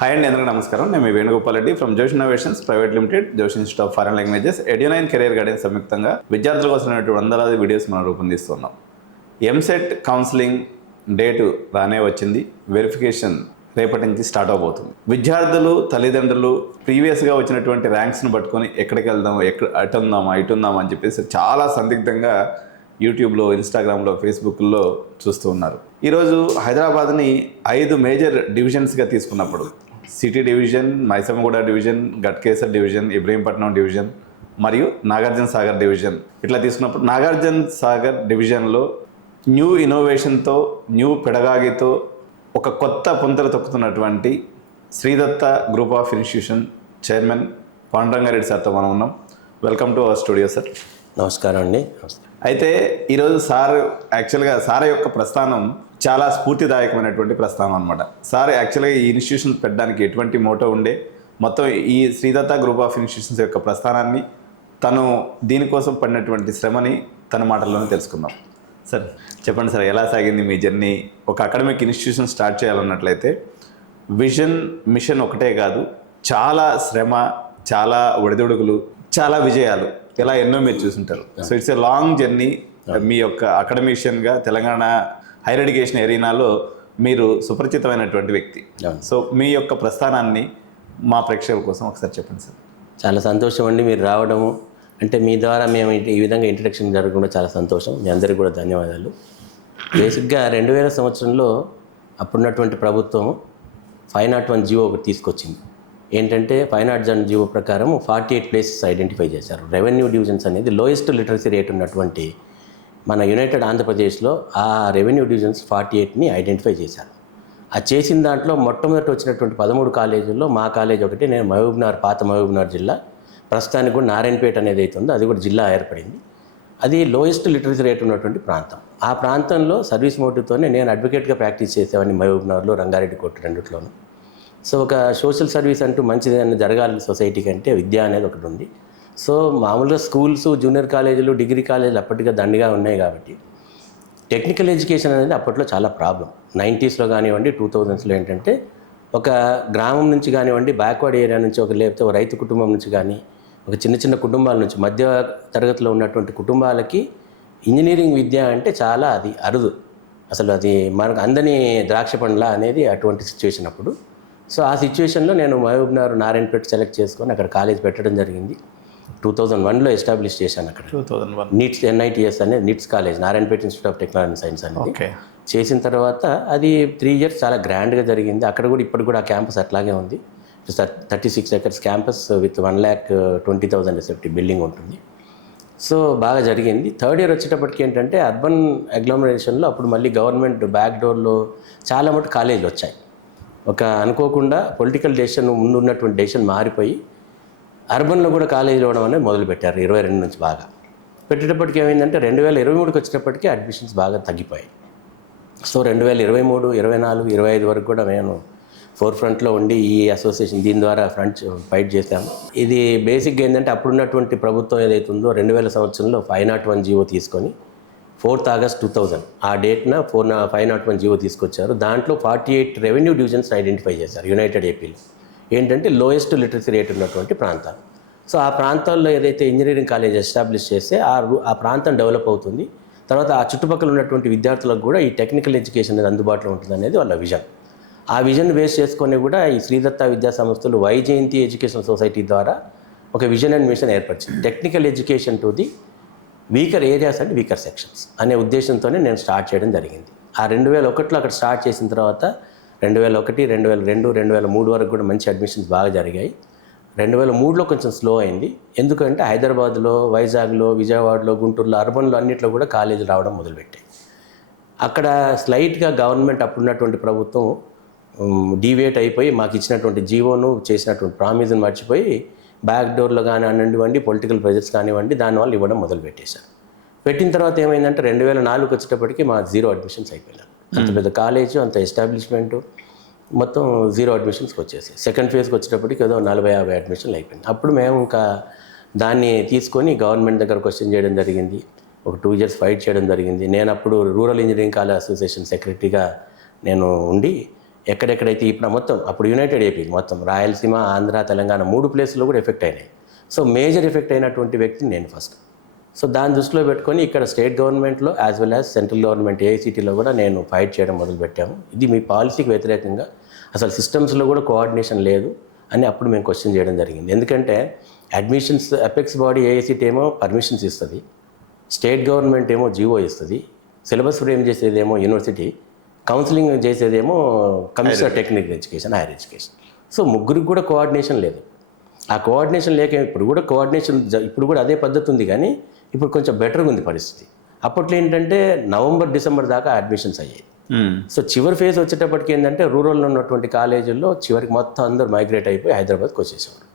Hi అండి, అందరికీ నమస్కారం. నేను మీ Venugopal Reddy from Josh innovations private limited, Josh institute of foreign languages, Edunine career guidance సంయుక్తంగా విద్యార్థుల కోసం వందలాది వీడియోస్ మనం రూపొందిస్తున్నాం. ఎంసెట్ కౌన్సిలింగ్ డేటు రానే వచ్చింది. వెరిఫికేషన్ రేపటి నుంచి స్టార్ట్ అవబోతుంది. విద్యార్థులు, తల్లిదండ్రులు ప్రీవియస్గా వచ్చినటువంటి ర్యాంక్స్ను పట్టుకొని ఎక్కడికి వెళ్దాం, అటు ఉందామా ఇటు ఉందామా అని చెప్పేసి చాలా సందిగ్ధంగా యూట్యూబ్లో, ఇన్స్టాగ్రామ్లో, ఫేస్బుక్లో చూస్తూ ఉన్నారు. ఈరోజు హైదరాబాద్ని 5 మేజర్ డివిజన్స్గా తీసుకున్నప్పుడు city division, Maisammaguda division, Ghatkesar division, Ibrahimpatnam division మరియు నాగార్జున సాగర్ డివిజన్ ఇట్లా తీసుకున్నప్పుడు నాగార్జున సాగర్ డివిజన్లో న్యూ ఇన్నోవేషన్తో, న్యూ పెడగాగితో ఒక కొత్త పుంతలు తొక్కుతున్నటువంటి Sridatta group of institution chairman Panduranga Reddy సార్తో మనం ఉన్నాం. Welcome to our studio sir. నమస్కారం అండి. అయితే ఈరోజు యాక్చువల్గా సార్ యొక్క ప్రస్థానం చాలా స్ఫూర్తిదాయకమైనటువంటి ప్రస్థానం అనమాట. సార్ యాక్చువల్గా ఈ ఇన్స్టిట్యూషన్స్ పెట్టడానికి ఎటువంటి మోటో ఉండే, మొత్తం ఈ శ్రీదత్త గ్రూప్ ఆఫ్ ఇన్స్టిట్యూషన్స్ యొక్క ప్రస్థానాన్ని, తను దీనికోసం పడినటువంటి శ్రమని తన మాటల్లోనే తెలుసుకుందాం. సార్ చెప్పండి సార్, ఎలా సాగింది మీ జర్నీ? ఒక అకాడమిక్ ఇన్స్టిట్యూషన్ స్టార్ట్ చేయాలన్నట్లయితే విజన్, మిషన్ ఒకటే కాదు, చాలా శ్రమ, చాలా ఒడిదుడుకులు, చాలా విజయాలు, ఇలా ఎన్నో మీరు చూసుంటారు. So it's a long journey. మీ యొక్క అకాడమిషియన్గా తెలంగాణ హైయర్ ఎడ్యుకేషన్ ఏరియాలో మీరు సుపరిచితమైనటువంటి వ్యక్తి. సో మీ యొక్క ప్రస్థానాన్ని మా ప్రేక్షకుల కోసం ఒకసారి చెప్పండి సార్. చాలా సంతోషం అండి మీరు రావడము. అంటే మీ ద్వారా మేము ఈ విధంగా ఇంట్రడక్షన్ జరగకుండా చాలా సంతోషం. మీ అందరికీ కూడా ధన్యవాదాలు. బేసిక్గా 2000 సంవత్సరంలో అప్పుడున్నటువంటి ప్రభుత్వం 501 జీవో ఒకటి తీసుకొచ్చింది. ఏంటంటే 501 జీవో ప్రకారం 48 ప్లేసెస్ ఐడెంటిఫై చేశారు. రెవెన్యూ డివిజన్స్ అనేది లోయెస్ట్ లిటరసీ రేట్ ఉన్నటువంటి మన యునైటెడ్ ఆంధ్రప్రదేశ్లో ఆ రెవెన్యూ డివిజన్స్ 48ని ఐడెంటిఫై చేశారు. ఆ చేసిన దాంట్లో మొట్టమొదటి వచ్చినటువంటి 13 కాలేజీల్లో మా కాలేజ్ ఒకటి. నేను మహబూబ్నగర్, పాత మహబూబ్నగర్ జిల్లా, ప్రస్తుతానికి కూడా నారాయణపేట అనేది అయితే ఉందో అది కూడా జిల్లా ఏర్పడింది. అది లోయెస్ట్ లిటరసీ రేట్ ఉన్నటువంటి ప్రాంతం. ఆ ప్రాంతంలో సర్వీస్ మోటివ్తోనే నేను అడ్వకేట్గా ప్రాక్టీస్ చేసేవాడిని మహబూబ్నగర్లో, రంగారెడ్డి కోర్టు రెండిట్లోనూ. సో ఒక సోషల్ సర్వీస్ అంటూ మంచిది జరగాలి సొసైటీకి అంటే విద్య అనేది ఒకటి ఉంది. సో మామూలుగా స్కూల్స్, జూనియర్ కాలేజీలు, డిగ్రీ కాలేజీలు అప్పటిగా దండిగా ఉన్నాయి కాబట్టి టెక్నికల్ ఎడ్యుకేషన్ అనేది అప్పట్లో చాలా ప్రాబ్లం. 90స్లో కానివ్వండి, 2000స్లో ఏంటంటే ఒక గ్రామం నుంచి కానివ్వండి, బ్యాక్వర్డ్ ఏరియా నుంచి లేకపోతే ఒక రైతు కుటుంబం నుంచి కానీ, ఒక చిన్న చిన్న కుటుంబాల నుంచి, మధ్య తరగతిలో ఉన్నటువంటి కుటుంబాలకి ఇంజనీరింగ్ విద్య అంటే చాలా అది అరుదు. అసలు అది మనకు అందని ద్రాక్ష పండ్ల అనేది అటువంటి సిచ్యువేషన్ అప్పుడు. సో ఆ సిచ్యువేషన్లో నేను మహబూబ్నగర్, నారాయణపేట సెలెక్ట్ చేసుకొని అక్కడ కాలేజ్ పెట్టడం జరిగింది. 2001లో ఎస్టాబ్లిష్ చేశాను అక్కడ. 2001 నిట్స్, NITS అనేది nits college, Narayanpet institute of technology and science అనేది. చేసిన తర్వాత అది 3 ఇయర్స్ చాలా గ్రాండ్గా జరిగింది. అక్కడ కూడా ఇప్పటికి కూడా ఆ క్యాంపస్ అట్లాగే ఉంది. 36 acres campus with 1,20,000 SFT building ఉంటుంది. సో బాగా జరిగింది. 3rd ఇయర్ వచ్చేటప్పటికి ఏంటంటే అర్బన్ అగ్లోమరేషన్లో అప్పుడు మళ్ళీ గవర్నమెంట్ బ్యాక్ డోర్లో చాలా మటు కాలేజీలు వచ్చాయి. ఒక అనుకోకుండా పొలిటికల్ డెసిషన్, ముందు ఉన్నటువంటి డెసిషన్ మారిపోయి అర్బన్లో కూడా కాలేజీలు ఇవ్వడం అనేది మొదలుపెట్టారు 22 నుంచి. బాగా పెట్టేటప్పటికి ఏమైందంటే 2023కి వచ్చేటప్పటికి అడ్మిషన్స్ బాగా తగ్గిపోయాయి. సో 2023, 24, 25 వరకు కూడా నేను ఫోర్ ఫ్రంట్లో ఉండి ఈ అసోసియేషన్ దీని ద్వారా ఫైట్ చేశాము. ఇది బేసిక్గా ఏంటంటే అప్పుడున్నటువంటి ప్రభుత్వం ఏదైతే ఉందో 2000 సంవత్సరంలో 501 జీవో తీసుకొని 4th August 2000 ఆ డేట్న 501 జీవో తీసుకొచ్చారు. దాంట్లో 48 రెవెన్యూ డివిజన్స్ ఐడెంటిఫై చేశారు యునైటెడ్ ఏపీలో. ఏంటంటే లోయెస్ట్ లిటరసీ రేట్ ఉన్నటువంటి ప్రాంతాలు. సో ఆ ప్రాంతాల్లో ఏదైతే ఇంజనీరింగ్ కాలేజ్ ఎస్టాబ్లిష్ చేస్తే ఆ ప్రాంతం డెవలప్ అవుతుంది. తర్వాత ఆ చుట్టుపక్కల ఉన్నటువంటి విద్యార్థులకు కూడా ఈ టెక్నికల్ ఎడ్యుకేషన్ అనేది అందుబాటులో ఉంటుంది అనేది వాళ్ళ విజన్. ఆ విజన్ బేస్ చేసుకొని కూడా ఈ శ్రీదత్త విద్యా సంస్థలు వైజయంతి ఎడ్యుకేషన్ సొసైటీ ద్వారా ఒక విజన్ అండ్ మిషన్ ఏర్పరిచింది. Technical education to the weaker areas and weaker sections అనే ఉద్దేశంతోనే నేను స్టార్ట్ చేయడం జరిగింది. ఆ 2001లో అక్కడ స్టార్ట్ చేసిన తర్వాత 2001, 2002, 2003 వరకు కూడా మంచి అడ్మిషన్స్ బాగా జరిగాయి. 2003లో కొంచెం స్లో అయింది. ఎందుకంటే హైదరాబాద్లో, వైజాగ్లో, విజయవాడలో, గుంటూరులో, అర్బన్లో అన్నింటిలో కూడా కాలేజీలు రావడం మొదలుపెట్టాయి. అక్కడ స్లైట్గా గవర్నమెంట్ అప్పుడున్నటువంటి ప్రభుత్వం డీవియేట్ అయిపోయి మాకు ఇచ్చినటువంటి జీవోను, చేసినటువంటి ప్రామిస్ని మర్చిపోయి బ్యాక్ డోర్లో కానివ్వండి, పొలిటికల్ ప్రెజర్స్ కానివ్వండి, దానివల్ల ఇవ్వడం మొదలుపెట్టేశారు. పెట్టిన తర్వాత ఏమైందంటే 2004 వచ్చేటప్పటికి మా 0 అడ్మిషన్స్ అయిపోయినారు. అంత పెద్ద కాలేజు, అంత ఎస్టాబ్లిష్మెంటు మొత్తం 0 అడ్మిషన్స్కి వచ్చేసి సెకండ్ ఫేజ్కి వచ్చేటప్పటికి ఏదో 40-50 అడ్మిషన్లు అయిపోయింది. అప్పుడు మేము ఇంకా దాన్ని తీసుకొని గవర్నమెంట్ దగ్గర క్వశ్చన్ చేయడం జరిగింది. ఒక 2 years ఫైట్ చేయడం జరిగింది. నేను అప్పుడు రూరల్ ఇంజనీరింగ్ కాలేజ్ అసోసియేషన్ సెక్రటరీగా నేను ఉండి ఎక్కడెక్కడైతే ఇప్పుడు మొత్తం అప్పుడు యునైటెడ్ ఏపీ మొత్తం రాయలసీమ, ఆంధ్ర, తెలంగాణ 3 ప్లేస్లో కూడా ఎఫెక్ట్ అయినాయి. సో మేజర్ ఎఫెక్ట్ అయినటువంటి వ్యక్తిని నేను ఫస్ట్. సో దాన్ని దృష్టిలో పెట్టుకొని ఇక్కడ స్టేట్ గవర్నమెంట్లో as well as central government ఏఐసిటీలో కూడా నేను ఫైట్ చేయడం మొదలుపెట్టాము. ఇది మీ పాలసీకి వ్యతిరేకంగా, అసలు సిస్టమ్స్లో కూడా కోఆర్డినేషన్ లేదు అని అప్పుడు మేము క్వశ్చన్ చేయడం జరిగింది. ఎందుకంటే అడ్మిషన్స్ అపెక్స్ బాడీ ఏఐసిటీ ఏమో పర్మిషన్స్ ఇస్తుంది, స్టేట్ గవర్నమెంట్ ఏమో జీవో ఇస్తుంది, సిలబస్ ఫ్రేమ్ చేసేదేమో యూనివర్సిటీ, కౌన్సిలింగ్ చేసేదేమో commissioner technical education, higher education. So ముగ్గురికి కూడా కోఆర్డినేషన్ లేదు. ఆ కోఆర్డినేషన్ లేక ఇప్పుడు కూడా ఇప్పుడు కూడా అదే పద్ధతి ఉంది, కానీ ఇప్పుడు కొంచెం బెటర్గా ఉంది పరిస్థితి. అప్పట్లో ఏంటంటే నవంబర్, డిసెంబర్ దాకా అడ్మిషన్స్ అయ్యాయి. సో చివరి ఫేజ్ వచ్చేటప్పటికి ఏంటంటే రూరల్లో ఉన్నటువంటి కాలేజీల్లో చివరికి మొత్తం అందరూ మైగ్రేట్ అయిపోయి హైదరాబాద్కి వచ్చేసేవారు.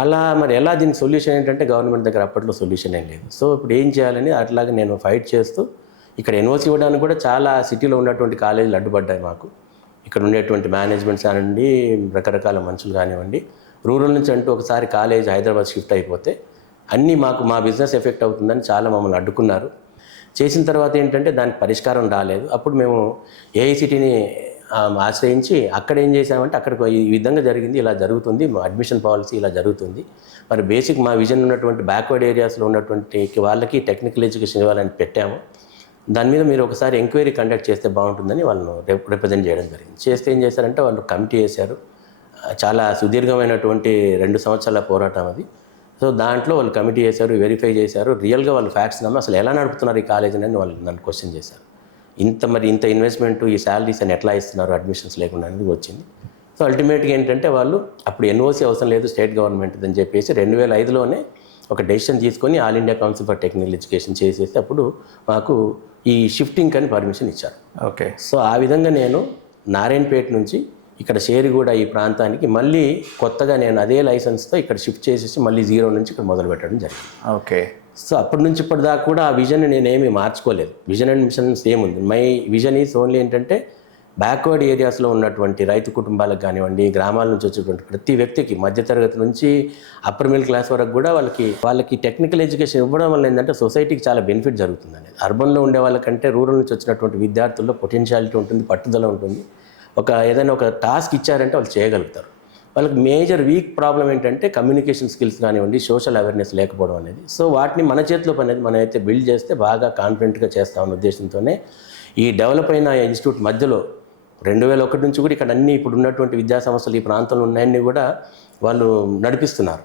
అలా మరి ఎలా దీనికి సొల్యూషన్ ఏంటంటే గవర్నమెంట్ దగ్గర అప్పట్లో సొల్యూషన్ ఏం లేదు. సో ఇప్పుడు ఏం చేయాలని అట్లాగే నేను ఫైట్ చేస్తూ ఇక్కడ ఎన్ఓసి ఇవ్వడానికి కూడా చాలా సిటీలో ఉన్నటువంటి కాలేజీలు అడ్డుపడ్డాయి మాకు. ఇక్కడ ఉండేటువంటి మేనేజ్మెంట్స్ కానివ్వండి, రకరకాల మనుషులు కానివ్వండి, రూరల్ నుంచి అంటూ ఒకసారి కాలేజ్ హైదరాబాద్ షిఫ్ట్ అయిపోతే అన్నీ మా బిజినెస్ ఎఫెక్ట్ అవుతుందని చాలా మమ్మల్ని అడ్డుకున్నారు. చేసిన తర్వాత ఏంటంటే దానికి పరిష్కారం రాలేదు. అప్పుడు మేము ఏఐసిటీని ఆశ్రయించి అక్కడ ఏం చేసామంటే అక్కడికి ఈ విధంగా జరిగింది, ఇలా జరుగుతుంది, మా అడ్మిషన్ పాలసీ ఇలా జరుగుతుంది, మరి బేసిక్ మా విజన్ ఉన్నటువంటి బ్యాక్వర్డ్ ఏరియాస్లో ఉన్నటువంటి వాళ్ళకి టెక్నికల్ ఎడ్యుకేషన్ ఇవ్వాలని పెట్టాము. దాని మీద మీరు ఒకసారి ఎంక్వైరీ కండక్ట్ చేస్తే బాగుంటుందని వాళ్ళను రిప్రజెంట్ చేయడం జరిగింది. చేస్తే ఏం చేశారంటే వాళ్ళు కమిటీ వేశారు. చాలా సుదీర్ఘమైనటువంటి 2 సంవత్సరాల పోరాటం అది. సో దాంట్లో వాళ్ళు కమిటీ చేశారు, వెరిఫై చేశారు, రియల్గా వాళ్ళు ఫ్యాక్ట్స్ నమ్మి అసలు ఎలా నడుపుతున్నారు ఈ కాలేజీని అని వాళ్ళు నన్ను క్వశ్చన్ చేశారు. ఇంత ఇన్వెస్ట్మెంట్, ఈ శాలరీస్ అని ఎట్లా ఇస్తున్నారు అడ్మిషన్స్ లేకుండా అనేది వచ్చింది. సో అల్టిమేట్గా ఏంటంటే వాళ్ళు అప్పుడు ఎన్ఓసి అవసరం లేదు స్టేట్ గవర్నమెంట్ అని చెప్పేసి 2005లోనే ఒక డెసిషన్ తీసుకొని all India council for technical education చేసేసి అప్పుడు మాకు ఈ షిఫ్టింగ్ అని పర్మిషన్ ఇచ్చారు. ఓకే. సో ఆ విధంగా నేను నారాయణపేట నుంచి ఇక్కడ షేరిగూడ ఈ ప్రాంతానికి మళ్ళీ కొత్తగా నేను అదే లైసెన్స్తో ఇక్కడ షిఫ్ట్ చేసేసి మళ్ళీ 0 నుంచి ఇక్కడ మొదలు పెట్టడం జరిగింది. ఓకే. సో అప్పటి నుంచి ఇప్పటిదాకా కూడా ఆ విజన్ నేనేమీ మార్చుకోలేదు. విజన్ అండ్ మిషన్ సేమ్ ఉంది. మై విజన్ ఈజ్ ఓన్లీ ఏంటంటే బ్యాక్వర్డ్ ఏరియాస్లో ఉన్నటువంటి రైతు కుటుంబాలకు కానివ్వండి, గ్రామాల నుంచి వచ్చేటువంటి ప్రతి వ్యక్తికి మధ్యతరగతి నుంచి అప్పర్ మిడిల్ క్లాస్ వరకు కూడా వాళ్ళకి టెక్నికల్ ఎడ్యుకేషన్ ఇవ్వడం వల్ల ఏంటంటే సొసైటీకి చాలా బెనిఫిట్ జరుగుతుంది అనేది. అర్బన్లో ఉండే వాళ్ళకంటే రూరల్ నుంచి వచ్చినటువంటి విద్యార్థుల్లో పొటెన్షియాలిటీ ఉంటుంది, పట్టుదల ఉంటుంది. ఏదైనా ఒక టాస్క్ ఇచ్చారంటే వాళ్ళు చేయగలుగుతారు. వాళ్ళకి మేజర్ వీక్ ప్రాబ్లం ఏంటంటే కమ్యూనికేషన్ స్కిల్స్ కానివ్వండి, సోషల్ అవేర్నెస్ లేకపోవడం అనేది. సో వాటిని మన చేతిలో పనేది మనం అయితే బిల్డ్ చేస్తే బాగా కాన్ఫిడెంట్గా చేస్తామన్న ఉద్దేశంతోనే ఈ డెవలప్ అయిన ఇన్స్టిట్యూట్ మధ్యలో 2001 నుంచి కూడా ఇక్కడ అన్ని ఇప్పుడు ఉన్నటువంటి విద్యా సంస్థలు ఈ ప్రాంతంలో ఉన్నాయన్నీ కూడా వాళ్ళు నడిపిస్తున్నారు.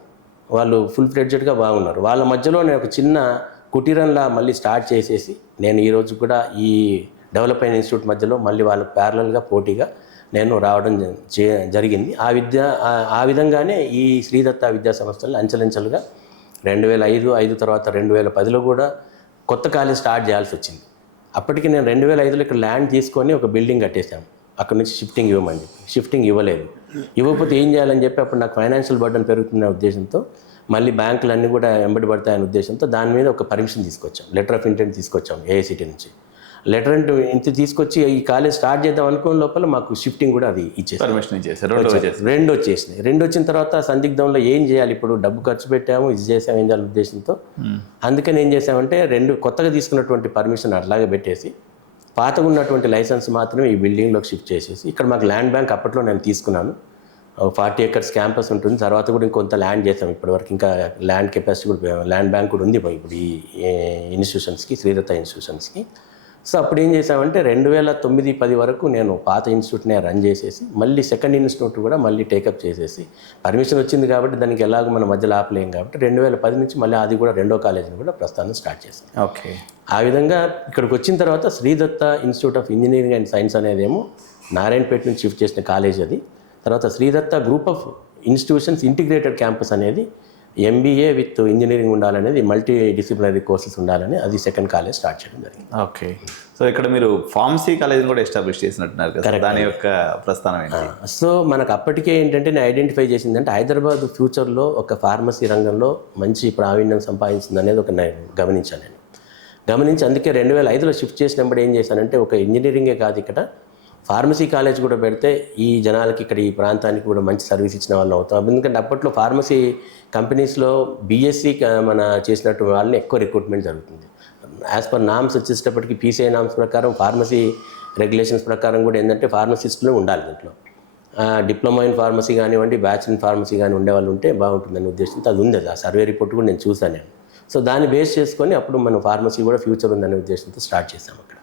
వాళ్ళు ఫుల్ ఫ్లెడ్జెడ్గా బాగున్నారు. వాళ్ళ మధ్యలో నేను ఒక చిన్న కుటీరంలా మళ్ళీ స్టార్ట్ చేసేసి నేను ఈరోజు కూడా ఈ డెవలప్ అయిన ఇన్స్టిట్యూట్ మధ్యలో మళ్ళీ వాళ్ళకు ప్యారలల్గా పోటీగా నేను రావడం జరిగింది. ఆ విధంగానే ఈ శ్రీదత్త విద్యా సంస్థలు అంచెలంచెలుగా 2005 తర్వాత 2010లో కూడా కొత్త కాలేజ్ స్టార్ట్ చేయాల్సి వచ్చింది. అప్పటికి నేను 2005లో ఇక్కడ ల్యాండ్ తీసుకొని ఒక బిల్డింగ్ కట్టేశాను. అక్కడ నుంచి షిఫ్టింగ్ ఇవ్వమని చెప్పి షిఫ్టింగ్ ఇవ్వలేదు. ఇవ్వకపోతే ఏం చేయాలని చెప్పి అప్పుడు నాకు ఫైనాన్షియల్ బర్డన్ పెరుగుతున్న ఉద్దేశంతో మళ్ళీ బ్యాంకులు అన్నీ కూడా వెంబడి పడతాయనే ఉద్దేశంతో దాని మీద ఒక పర్మిషన్ తీసుకొచ్చాం, లెటర్ ఆఫ్ ఇంటెంట్ తీసుకొచ్చాం ఏఐసిటీ నుంచి. లెటర్ ఇంత తీసుకొచ్చి ఈ కాలేజ్ స్టార్ట్ చేద్దాం అనుకున్న లోపల మాకు షిఫ్టింగ్ కూడా అది రెండు వచ్చేసినాయి. రెండు వచ్చిన తర్వాత సందిగ్ధంలో ఏం చేయాలి, ఇప్పుడు డబ్బు ఖర్చు పెట్టాము, ఇది చేసాము, ఏం చేయాలి ఉద్దేశంతో అందుకని ఏం చేసామంటే కొత్తగా తీసుకున్నటువంటి పర్మిషన్ అట్లాగే పెట్టేసి పాతగా ఉన్నటువంటి లైసెన్స్ మాత్రమే ఈ బిల్డింగ్లోకి షిఫ్ట్ చేసేసి ఇక్కడ మాకు ల్యాండ్ బ్యాంక్ అప్పట్లో నేను తీసుకున్నాను. 40 acres క్యాంపస్ ఉంటుంది. తర్వాత కూడా ఇంకొంత ల్యాండ్ చేసాం. ఇప్పటివరకు ఇంకా ల్యాండ్ కెపాసిటీ కూడా ల్యాండ్ బ్యాంక్ కూడా ఉంది ఇప్పుడు ఈ ఇన్స్టిట్యూషన్స్కి, శ్రీదత్త ఇన్స్టిట్యూషన్స్కి. సో అప్పుడు ఏం చేసామంటే 2009-10 వరకు నేను పాత ఇన్స్టిట్యూట్నే రన్ చేసేసి మళ్ళీ సెకండ్ ఇన్స్టిట్యూట్ కూడా మళ్ళీ టేకప్ చేసేసి పర్మిషన్ వచ్చింది కాబట్టి దానికి ఎలాగో మన మధ్యలో ఆపలేం కాబట్టి 2010 నుంచి మళ్ళీ అది కూడా రెండో కాలేజీని కూడా ప్రస్థానం స్టార్ట్ చేశాను. ఓకే. ఆ విధంగా ఇక్కడికి వచ్చిన తర్వాత Sridatta institute of engineering and science అనేదేమో నారాయణపేట నుంచి షిఫ్ట్ చేసిన కాలేజ్ అది. తర్వాత Sridatta group of institutions integrated campus అనేది MBA విత్ ఇంజనీరింగ్ ఉండాలనేది, మల్టీ డిసిప్లినరీ కోర్సెస్ ఉండాలని అది సెకండ్ కాలేజ్ స్టార్ట్ చేయడం జరిగింది. ఓకే. సో ఇక్కడ మీరు ఫార్మసీ కాలేజ్ని కూడా ఎస్టాబ్లిష్ చేసినట్టున్నారు కదా, దాని యొక్క ప్రస్థానం ఏంటి? సో మనకు అప్పటికే ఏంటంటే నేను ఐడెంటిఫై చేసిందంటే హైదరాబాద్ ఫ్యూచర్లో ఒక ఫార్మసీ రంగంలో మంచి ప్రావీణ్యం సంపాదించింది అనేది నేను గమనించాను. గమనించి అందుకే 2005లో షిఫ్ట్ చేసినప్పుడు ఏం చేశానంటే ఒక ఇంజనీరింగే కాదు ఇక్కడ ఫార్మసీ కాలేజ్ కూడా పెడితే ఈ జనాలకి ఇక్కడ ఈ ప్రాంతానికి కూడా మంచి సర్వీస్ ఇచ్చిన వాళ్ళు అవుతాం. ఎందుకంటే అప్పట్లో ఫార్మసీ కంపెనీస్లో BSc మన చేసినట్టు వాళ్ళని ఎక్కువ రిక్రూట్మెంట్ జరుగుతుంది. యాజ్ పర్ నామ్స్ వచ్చేటప్పటికి పీసీఐ నామ్స్ ప్రకారం ఫార్మసీ రెగ్యులేషన్స్ ప్రకారం కూడా ఏంటంటే ఫార్మసిస్టులు ఉండాలి దీంట్లో. డిప్లొమా ఇన్ ఫార్మసీ కానివ్వండి, బ్యాచిలర్ ఇన్ ఫార్మసీ కానీ ఉండేవాళ్ళు ఉంటే బాగుంటుందని ఉద్దేశంతో అది ఉంది. ఆ సర్వే రిపోర్ట్ కూడా నేను చూసాను నేను. సో దాన్ని బేస్ చేసుకొని అప్పుడు మనం ఫార్మసీ కూడా ఫ్యూచర్ ఉందనే ఉద్దేశంతో స్టార్ట్ చేసాం అక్కడ.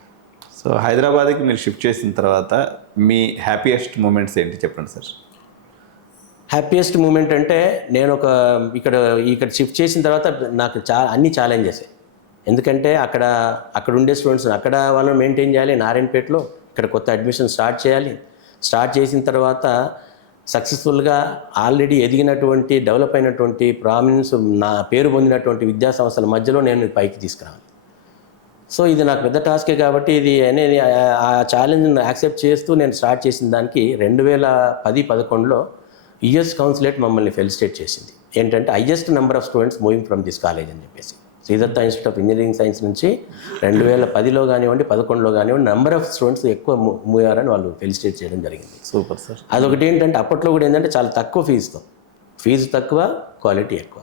సో హైదరాబాద్కి మీరు షిఫ్ట్ చేసిన తర్వాత మీ హ్యాపీయెస్ట్ మూమెంట్స్ ఏంటి చెప్పండి సార్? హ్యాపీయెస్ట్ మూమెంట్ అంటే నేను ఇక్కడ షిఫ్ట్ చేసిన తర్వాత నాకు అన్ని ఛాలెంజెస్. ఎందుకంటే అక్కడ ఉండే స్టూడెంట్స్ అక్కడ వాళ్ళని మెయింటైన్ చేయాలి, నారాయణపేటలో ఇక్కడ కొత్త అడ్మిషన్ స్టార్ట్ చేయాలి. స్టార్ట్ చేసిన తర్వాత సక్సెస్ఫుల్గా ఆల్రెడీ ఎదిగినటువంటి డెవలప్ అయినటువంటి ప్రామినెన్స్ నా పేరు పొందినటువంటి విద్యా సంస్థల మధ్యలో నేను పైకి తీసుకురావాలి. సో ఇది నాకు పెద్ద టాస్కే కాబట్టి ఇది అనేది ఆ ఛాలెంజ్ని యాక్సెప్ట్ చేస్తూ నేను స్టార్ట్ చేసిన దానికి 2010-11లో యుఎస్ కౌన్సిలేట్ మమ్మల్ని ఫెలిసిటేట్ చేసింది. ఏంటంటే highest number of students moving from this college అని చెప్పేసి. Sridatta institute of engineering science నుంచి 2010లో కానివ్వండి 11లో కానివ్వండి నెంబర్ ఆఫ్ స్టూడెంట్స్ ఎక్కువ మూవ్ అయ్యారని వాళ్ళు ఫెలిసిటేట్ చేయడం జరిగింది. Super sir. అదొకటి ఏంటంటే అప్పట్లో కూడా ఏంటంటే చాలా తక్కువ ఫీజు తక్కువ, క్వాలిటీ ఎక్కువ.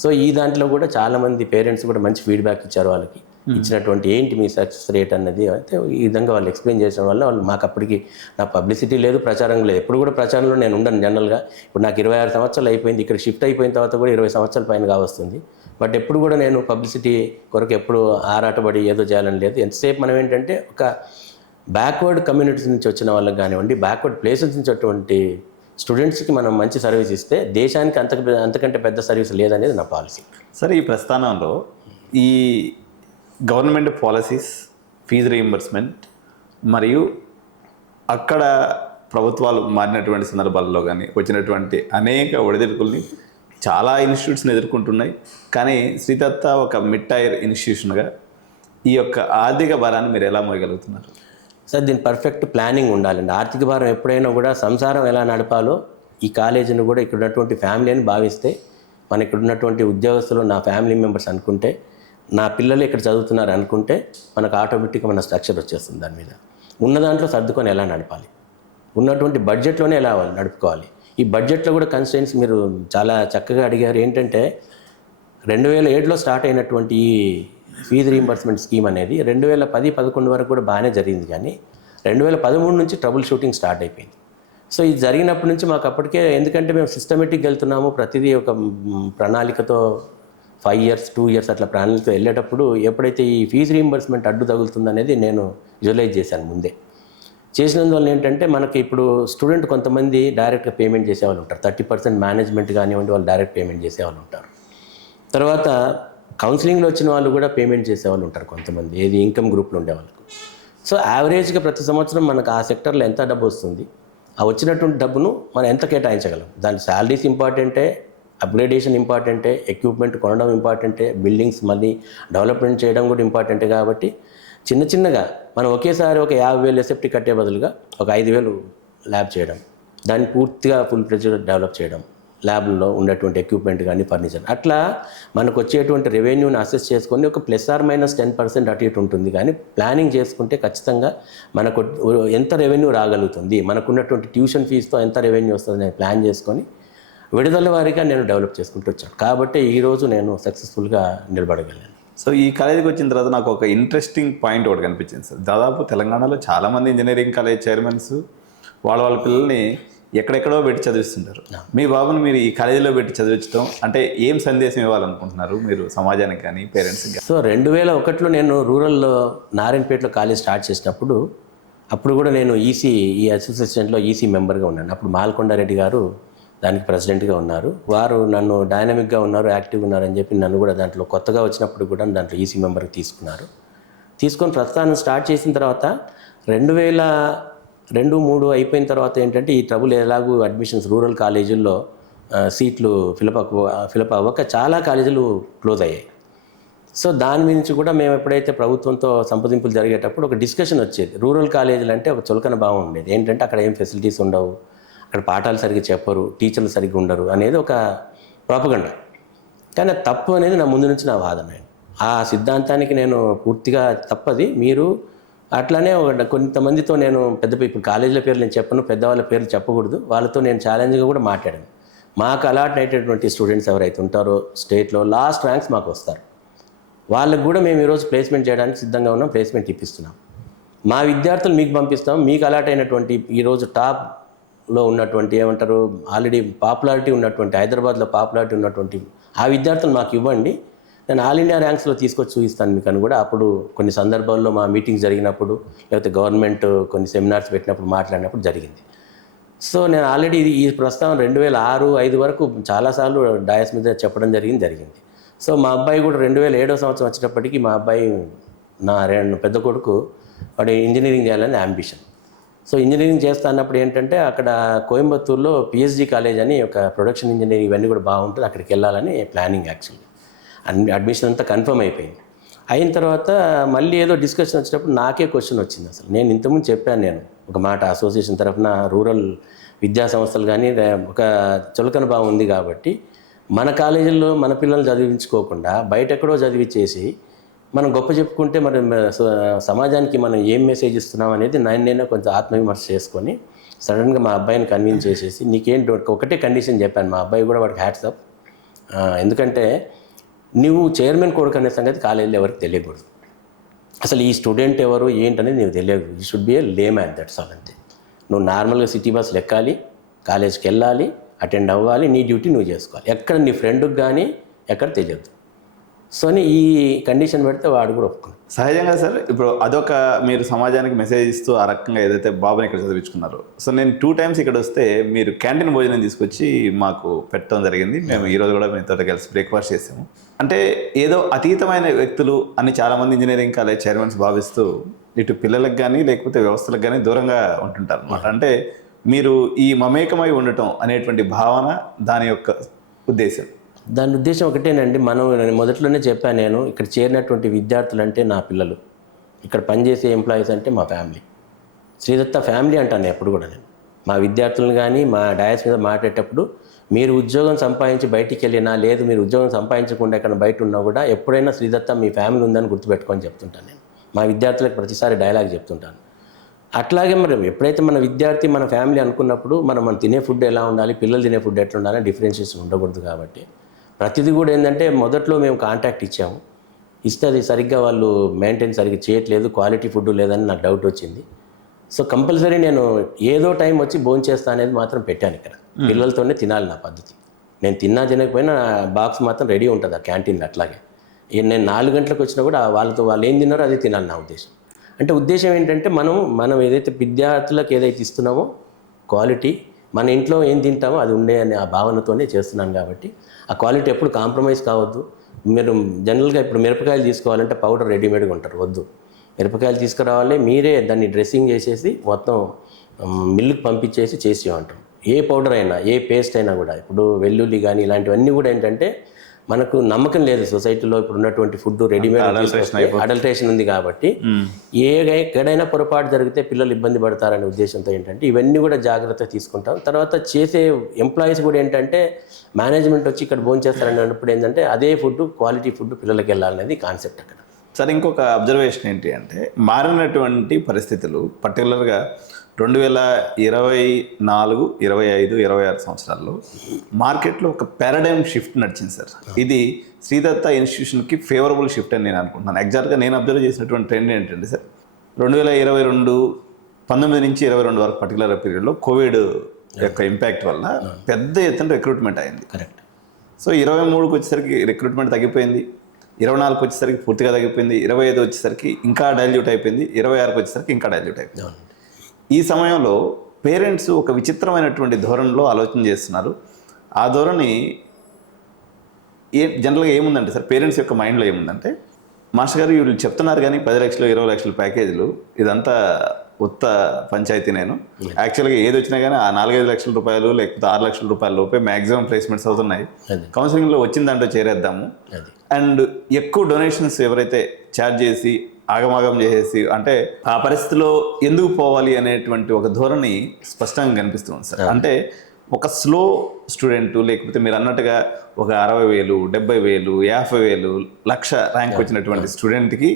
సో ఈ దాంట్లో కూడా చాలామంది పేరెంట్స్ కూడా మంచి ఫీడ్బ్యాక్ ఇచ్చారు వాళ్ళకి. ఇచ్చినటువంటి ఏంటి మీ సక్సెస్ రేట్ అన్నది అయితే ఈ విధంగా వాళ్ళు ఎక్స్ప్లెయిన్ చేసిన వల్ల వాళ్ళు మాకు అప్పటికి నా పబ్లిసిటీ లేదు, ప్రచారం లేదు. ఎప్పుడు కూడా ప్రచారంలో నేను ఉండను జనరల్గా. ఇప్పుడు నాకు 26 సంవత్సరాలు అయిపోయింది. ఇక్కడ షిఫ్ట్ అయిపోయిన తర్వాత కూడా 20 సంవత్సరాల పైన కావస్తుంది. బట్ ఎప్పుడు కూడా నేను పబ్లిసిటీ కొరకు ఎప్పుడు ఆరాటపడి ఏదో చేయాలని లేదు. ఎంతసేపు మనం ఏంటంటే ఒక బ్యాక్వర్డ్ కమ్యూనిటీస్ నుంచి వచ్చిన వాళ్ళకి కానివ్వండి, బ్యాక్వర్డ్ ప్లేసెస్ నుంచి అటువంటి స్టూడెంట్స్కి మనం మంచి సర్వీస్ ఇస్తే దేశానికి అంతకంటే పెద్ద సర్వీస్ లేదనేది నా పాలసీ. సరే, ఈ ప్రస్థానంలో ఈ గవర్నమెంట్ పాలసీస్, ఫీజు రీయింబర్స్మెంట్ మరియు అక్కడ ప్రభుత్వాలు మారినటువంటి సందర్భాల్లో కానీ వచ్చినటువంటి అనేక ఒడిదుడుకుల్ని చాలా ఇన్స్టిట్యూట్స్ని ఎదుర్కొంటున్నాయి. కానీ శ్రీదత్త ఒక మిడ్ టైర్ ఇన్స్టిట్యూషన్గా ఈ యొక్క ఆర్థిక భారాన్ని మీరు ఎలా మోయగలుగుతున్నారు? సార్ దీని పర్ఫెక్ట్ ప్లానింగ్ ఉండాలండి. ఆర్థిక భారం ఎప్పుడైనా కూడా సంసారం ఎలా నడపాలో ఈ కాలేజీని కూడా ఇక్కడ ఉన్నటువంటి ఫ్యామిలీ అని భావిస్తే, మన ఇక్కడ ఉన్నటువంటి ఉద్యోగస్తులు నా ఫ్యామిలీ మెంబర్స్ అనుకుంటే, నా పిల్లలు ఇక్కడ చదువుతున్నారు అనుకుంటే మనకు ఆటోమేటిక్గా మన స్ట్రక్చర్ వచ్చేస్తుంది. దాని మీద ఉన్న దాంట్లో సర్దుకొని ఎలా నడపాలి, ఉన్నటువంటి బడ్జెట్లోనే ఎలా నడుపుకోవాలి. ఈ బడ్జెట్లో కూడా కన్స్టెన్స్ మీరు చాలా చక్కగా అడిగారు. ఏంటంటే 2007లో స్టార్ట్ అయినటువంటి ఈ ఫీజు రీయింబర్స్మెంట్ స్కీమ్ అనేది 2010-11 వరకు కూడా బాగానే జరిగింది. కానీ 2013 నుంచి ట్రబుల్ షూటింగ్ స్టార్ట్ అయిపోయింది. సో ఇది జరిగినప్పటి నుంచి మాకు అప్పటికే, ఎందుకంటే మేము సిస్టమేటిక్గా వెళ్తున్నాము, ప్రతిదీ ఒక ప్రణాళికతో 5 years 2 years అట్లా ప్రణాళికతో వెళ్ళేటప్పుడు ఎప్పుడైతే ఈ ఫీజు రీయింబర్స్మెంట్ అడ్డు తగులుతుందనేది నేను విజువలైజ్ చేశాను ముందే. చేసినందువల్ల ఏంటంటే మనకి ఇప్పుడు స్టూడెంట్ కొంతమంది డైరెక్ట్గా పేమెంట్ చేసేవాళ్ళు ఉంటారు. 30% మేనేజ్మెంట్ కానివ్వండి వాళ్ళు డైరెక్ట్ పేమెంట్ చేసేవాళ్ళు ఉంటారు. తర్వాత కౌన్సిలింగ్లో వచ్చిన వాళ్ళు కూడా పేమెంట్ చేసేవాళ్ళు ఉంటారు కొంతమంది, ఏది ఇన్కమ్ గ్రూప్లో ఉండేవాళ్ళకు. సో యావరేజ్గా ప్రతి సంవత్సరం మనకు ఆ సెక్టర్లో ఎంత డబ్బు వస్తుంది, ఆ వచ్చినటువంటి డబ్బును మనం ఎంత కేటాయించగలం. దాని శాలరీస్ ఇంపార్టెంటే, అప్గ్రేడేషన్ ఇంపార్టెంటే, ఎక్విప్మెంట్ కొనడం ఇంపార్టెంటే, బిల్డింగ్స్ మళ్ళీ డెవలప్మెంట్ చేయడం కూడా ఇంపార్టెంటే. కాబట్టి చిన్నగా మనం ఒకేసారి ఒక 50,000 ఎస్ఎఫ్టీ కట్టే బదులుగా ఒక 5,000 ల్యాబ్ చేయడం, దాన్ని పూర్తిగా ఫుల్ ప్రెజర్ డెవలప్ చేయడం, ల్యాబ్లో ఉండేటువంటి ఎక్విప్మెంట్ కానీ ఫర్నిచర్, అట్లా మనకు వచ్చేటువంటి రెవెన్యూని అసెస్ చేసుకొని ఒక +10% అటు ఇటు ఉంటుంది. కానీ ప్లానింగ్ చేసుకుంటే ఖచ్చితంగా మనకు ఎంత రెవెన్యూ రాగలుగుతుంది, మనకున్నటువంటి ట్యూషన్ ఫీజుతో ఎంత రెవెన్యూ వస్తుంది నేను ప్లాన్ చేసుకొని విడుదల వారీగా నేను డెవలప్ చేసుకుంటూ వచ్చాను. కాబట్టి ఈరోజు నేను సక్సెస్ఫుల్గా నిలబడగలను. సో ఈ కాలేజీకి వచ్చిన తర్వాత నాకు ఒక ఇంట్రెస్టింగ్ పాయింట్ ఒకటి కనిపించింది సార్. దాదాపు తెలంగాణలో చాలామంది ఇంజనీరింగ్ కాలేజ్ చైర్మన్స్ వాళ్ళ పిల్లల్ని ఎక్కడెక్కడో పెట్టి చదివిస్తుంటారు. మీ బాబుని మీరు ఈ కాలేజీలో పెట్టి చదివించడం అంటే ఏం సందేశం ఇవ్వాలనుకుంటున్నారు మీరు సమాజానికి కానీ పేరెంట్స్కి కానీ? సో 2001లో నేను రూరల్లో నారాయణపేటలో కాలేజ్ స్టార్ట్ చేసినప్పుడు అప్పుడు కూడా నేను ఈ అసోసియేషన్లో ఈసీ మెంబర్గా ఉన్నాను. అప్పుడు మాల్కొండారెడ్డి గారు దానికి ప్రెసిడెంట్గా ఉన్నారు. వారు నన్ను డైనమిక్గా ఉన్నారు, యాక్టివ్గా ఉన్నారని చెప్పి నన్ను కూడా దాంట్లో కొత్తగా వచ్చినప్పుడు కూడా దాంట్లో ఈసీ మెంబర్కి తీసుకొని ప్రస్థానం స్టార్ట్ చేసిన తర్వాత 2002-03 అయిపోయిన తర్వాత ఏంటంటే ఈ ట్రబుల్ ఎలాగూ అడ్మిషన్స్ రూరల్ కాలేజీల్లో సీట్లు ఫిలప్ అవ్వక చాలా కాలేజీలు క్లోజ్ అయ్యాయి. సో దాని నుంచి కూడా మేము ఎప్పుడైతే ప్రభుత్వంతో సంప్రదింపులు జరిగేటప్పుడు ఒక డిస్కషన్ వచ్చేది. రూరల్ కాలేజీలు అంటే ఒక చులకన భావం ఉండేది. ఏంటంటే అక్కడ ఏం ఫెసిలిటీస్ ఉండవు, అక్కడ పాఠాలు సరిగ్గా చెప్పరు, టీచర్లు సరిగ్గా ఉండరు అనేది ఒక ప్రాపగండా. కానీ అది తప్పు అనేది నా ముందు నుంచి నా వాదన. ఆ సిద్ధాంతానికి నేను పూర్తిగా తప్పది. మీరు అట్లానే కొంతమందితో నేను ఇప్పుడు కాలేజీల పేర్లు నేను చెప్పను, పెద్దవాళ్ళ పేర్లు చెప్పకూడదు, వాళ్ళతో నేను ఛాలెంజ్గా కూడా మాట్లాడాను. మాకు అలాట్ అయ్యేటటువంటి స్టూడెంట్స్ ఎవరైతే ఉంటారో స్టేట్లో లాస్ట్ ర్యాంక్స్ మాకు వస్తారు. వాళ్ళకు కూడా మేము ఈరోజు ప్లేస్మెంట్ చేయడానికి సిద్ధంగా ఉన్నాం, ప్లేస్మెంట్ ఇప్పిస్తున్నాం. మా విద్యార్థులు మీకు పంపిస్తాం, మీకు అలాట్ అయినటువంటి ఈరోజు టాప్లో ఉన్నటువంటి ఏమంటారు ఆల్రెడీ పాపులారిటీ ఉన్నటువంటి హైదరాబాద్లో పాపులారిటీ ఉన్నటువంటి ఆ విద్యార్థులు మాకు ఇవ్వండి, నేను ఆల్ ఇండియా ర్యాంక్స్లో తీసుకొచ్చి చూపిస్తాను మీకు అని కూడా అప్పుడు కొన్ని సందర్భాల్లో మా మీటింగ్స్ జరిగినప్పుడు లేకపోతే గవర్నమెంట్ కొన్ని సెమినార్స్ పెట్టినప్పుడు మాట్లాడినప్పుడు జరిగింది. సో నేను ఆల్రెడీ ఈ ప్రస్తావన 2006-05 వరకు చాలాసార్లు డయాస్ మీద చెప్పడం జరిగింది. సో మా అబ్బాయి కూడా 2007 సంవత్సరం వచ్చేటప్పటికి మా అబ్బాయి నా పెద్ద కొడుకు వాడు ఇంజనీరింగ్ చేయాలని అంబిషన్. సో ఇంజనీరింగ్ చేస్తా అన్నప్పుడు ఏంటంటే అక్కడ కోయంబత్తూరులో పిహెచ్డి కాలేజ్ అని ఒక ప్రొడక్షన్ ఇంజనీరింగ్ ఇవన్నీ కూడా బాగుంటుంది, అక్కడికి వెళ్ళాలని ప్లానింగ్ యాక్చువల్లీ. అడ్మిషన్ అంతా కన్ఫర్మ్ అయిపోయింది. అయిన తర్వాత మళ్ళీ ఏదో డిస్కషన్ వచ్చినప్పుడు నాకే క్వశ్చన్ వచ్చింది. అసలు నేను ఇంతకుముందు చెప్పాను ఒక మాట అసోసియేషన్ తరఫున రూరల్ విద్యా సంస్థలు కానీ ఒక చులకన భావం ఉంది కాబట్టి మన కాలేజీల్లో మన పిల్లల్ని చదివించుకోకుండా బయట ఎక్కడో చదివించేసి మనం గొప్ప చెప్పుకుంటే మరి సమాజానికి మనం ఏం మెసేజ్ ఇస్తున్నాం అనేది నేనే కొంచెం ఆత్మవిమర్శ చేసుకొని సడన్గా మా అబ్బాయిని కన్విన్స్ చేసేసి నీకేంటి ఒకటే కండిషన్ చెప్పాను. మా అబ్బాయి కూడా వాడికి హ్యాట్స్ అప్. ఎందుకంటే నువ్వు చైర్మన్ కొడుకు అనే సంగతి కాలేజీలో ఎవరికి తెలియకూడదు. అసలు ఈ స్టూడెంట్ ఎవరు ఏంటనేది నీకు తెలియదు. You should be A layman, that's all. అంతే. నువ్వు నార్మల్గా సిటీ బస్సులు ఎక్కాలి, కాలేజ్కి వెళ్ళాలి, అటెండ్ అవ్వాలి, నీ డ్యూటీ నువ్వు చేసుకోవాలి. ఎక్కడ నీ ఫ్రెండ్కి కానీ ఎక్కడ తెలియదు. సో ఈ కండిషన్ పెడితే వాడు కూడా ఒప్పుకున్నాడు. సహజంగా సార్ ఇప్పుడు అదొక మీరు సమాజానికి మెసేజ్ ఇస్తూ ఆ రకంగా ఏదైతే బాబుని ఇక్కడ చదివించుకున్నారో, సో నేను 2 times ఇక్కడ వస్తే మీరు క్యాంటీన్ భోజనం తీసుకొచ్చి మాకు పెట్టడం జరిగింది. మేము ఈరోజు కూడా మీతో కలిసి బ్రేక్ఫాస్ట్ చేసాము. అంటే ఏదో అతీతమైన వ్యక్తులు అని చాలామంది ఇంజనీరింగ్ కాలేజ్ చైర్మన్స్ భావిస్తూ ఇటు పిల్లలకు కానీ లేకపోతే వ్యవస్థలకు కానీ దూరంగా ఉంటుంటారు అనమాట. అంటే మీరు ఈ మమేకమై ఉండటం అనేటువంటి భావన దాని యొక్క ఉద్దేశం? దాని ఉద్దేశం ఒకటేనండి. నేను మొదట్లోనే చెప్పాను, నేను ఇక్కడ చేరినటువంటి విద్యార్థులు అంటే నా పిల్లలు, ఇక్కడ పనిచేసే ఎంప్లాయీస్ అంటే మా ఫ్యామిలీ. శ్రీదత్త ఫ్యామిలీ అంటాను ఎప్పుడు కూడా నేను. మా విద్యార్థులను కానీ మా డయాస్ మీద మాట్లాడేటప్పుడు మీరు ఉద్యోగం సంపాదించి బయటికి వెళ్ళినా లేదు మీరు ఉద్యోగం సంపాదించకుండా ఎక్కడ బయట ఉన్నా కూడా ఎప్పుడైనా శ్రీదత్త మీ ఫ్యామిలీ ఉందని గుర్తుపెట్టుకొని చెప్తుంటాను నేను. మా విద్యార్థులకు ప్రతిసారి డైలాగ్ చెప్తుంటాను. అట్లాగే మరి ఎప్పుడైతే మన విద్యార్థి మన ఫ్యామిలీ అనుకున్నప్పుడు మనం తినే ఫుడ్ ఎలా ఉండాలి, పిల్లలు తినే ఫుడ్ ఎట్లా ఉండాలి, డిఫరెన్షియేషన్ ఉండకూడదు. కాబట్టి ప్రతిదీ కూడా ఏంటంటే మొదట్లో మేము కాంటాక్ట్ ఇచ్చాము, ఇస్తే అది సరిగ్గా వాళ్ళు మెయింటైన్ సరిగ్గా చేయట్లేదు, క్వాలిటీ ఫుడ్ లేదని నాకు డౌట్ వచ్చింది. సో కంపల్సరీ నేను ఏదో టైం వచ్చి భోంచేస్తా అనేది మాత్రం పెట్టాను. ఇక్కడ పిల్లలతోనే తినాలి నా పద్ధతి. నేను తినకపోయినా బాక్స్ మాత్రం రెడీ ఉంటుంది ఆ క్యాంటీన్లో. అట్లాగే నేను 4 గంటలకు వచ్చినా కూడా వాళ్ళు ఏం తిన్నారో అది తినాలి నా ఉద్దేశం. అంటే ఉద్దేశం ఏంటంటే మనం ఏదైతే విద్యార్థులకు ఏదైతే ఇస్తున్నామో క్వాలిటీ, మన ఇంట్లో ఏం తింటామో అది ఉండే అనే ఆ భావనతోనే చేస్తున్నాను. కాబట్టి ఆ క్వాలిటీ ఎప్పుడు కాంప్రమైజ్ కావద్దు. మీరు జనరల్గా ఇప్పుడు మిరపకాయలు తీసుకోవాలంటే పౌడర్ రెడీమేడ్గా ఉంటారు, వద్దు. మిరపకాయలు తీసుకురావాలి, మీరే దాన్ని డ్రెస్సింగ్ చేసేసి మొత్తం మిల్లుకి పంపించేసి చేసి ఉంటాం. ఏ పౌడర్ అయినా ఏ పేస్ట్ అయినా కూడా ఇప్పుడు వెల్లుల్లి కానీ ఇలాంటివన్నీ కూడా ఏంటంటే మనకు నమ్మకం లేదు సొసైటీలో ఇప్పుడు ఉన్నటువంటి ఫుడ్ రెడీమేడ్ అడల్ట్రేషన్ ఉంది. కాబట్టి ఎక్కడైనా పొరపాటు జరిగితే పిల్లలు ఇబ్బంది పడతారనే ఉద్దేశంతో ఏంటంటే ఇవన్నీ కూడా జాగ్రత్త తీసుకుంటాం. తర్వాత చేసే ఎంప్లాయీస్ కూడా ఏంటంటే మేనేజ్మెంట్ వచ్చి ఇక్కడ భోంచేస్తారని అన్నప్పుడు ఏంటంటే అదే ఫుడ్ క్వాలిటీ ఫుడ్ పిల్లలకి వెళ్ళాలనేది కాన్సెప్ట్ అక్కడ. సార్ ఇంకొక అబ్జర్వేషన్ ఏంటి అంటే మారినటువంటి పరిస్థితులు పర్టికులర్గా 2024, 25, 26 సంవత్సరాల్లో మార్కెట్లో ఒక పారాడైమ్ షిఫ్ట్ నడిచింది సార్. ఇది శ్రీదత్త ఇన్స్టిట్యూషన్కి ఫేవరబుల్ షిఫ్ట్ అని నేను అనుకుంటున్నాను. ఎగ్జాక్ట్గా నేను అబ్జర్వ్ చేసినటువంటి ట్రెండ్ ఏంటంటే సార్ 2022, 19 నుంచి 22 వరకు పర్టికులర్ పీరియడ్లో కోవిడ్ యొక్క ఇంపాక్ట్ వల్ల పెద్ద ఎత్తున రిక్రూట్మెంట్ అయింది. కరెక్ట్. సో 23కి వచ్చేసరికి రిక్రూట్మెంట్ తగ్గిపోయింది, 24కి వచ్చేసరికి పూర్తిగా తగ్గిపోయింది, 25 వచ్చేసరికి ఇంకా డైల్యూట్ అయిపోయింది, 26కి వచ్చేసరికి ఇంకా డైల్యూట్ అయిపోయింది. ఈ సమయంలో పేరెంట్స్ ఒక విచిత్రమైనటువంటి ధోరణిలో ఆలోచన చేస్తున్నారు. ఆ ధోరణి జనరల్గా ఏముందంటే సార్, పేరెంట్స్ యొక్క మైండ్లో ఏముందంటే, మాస్టర్ గారు వీళ్ళు చెప్తున్నారు కానీ 10 లక్షలు 20 లక్షల ప్యాకేజీలు ఇదంతా ఉత్త పంచాయతీ. నేను యాక్చువల్గా ఏది వచ్చినా కానీ ఆ 4-5 లక్షల రూపాయలు లేకపోతే 6 లక్షల రూపాయల లోపే మ్యాక్సిమం ప్లేస్మెంట్స్ అవుతున్నాయి. కౌన్సిలింగ్లో వచ్చిన దాంట్లో చేరేద్దాము అండ్ ఎక్కువ డొనేషన్స్ ఎవరైతే ఛార్జ్ చేసి ఆగమాగం చేసేసి అంటే ఆ పరిస్థితిలో ఎందుకు పోవాలి అనేటువంటి ఒక ధోరణి స్పష్టంగా కనిపిస్తుంది సార్. అంటే ఒక స్లో స్టూడెంట్ లేకపోతే మీరు అన్నట్టుగా ఒక 60,000, 70,000, 50,000, 1,00,000 ర్యాంక్ వచ్చినటువంటి స్టూడెంట్కి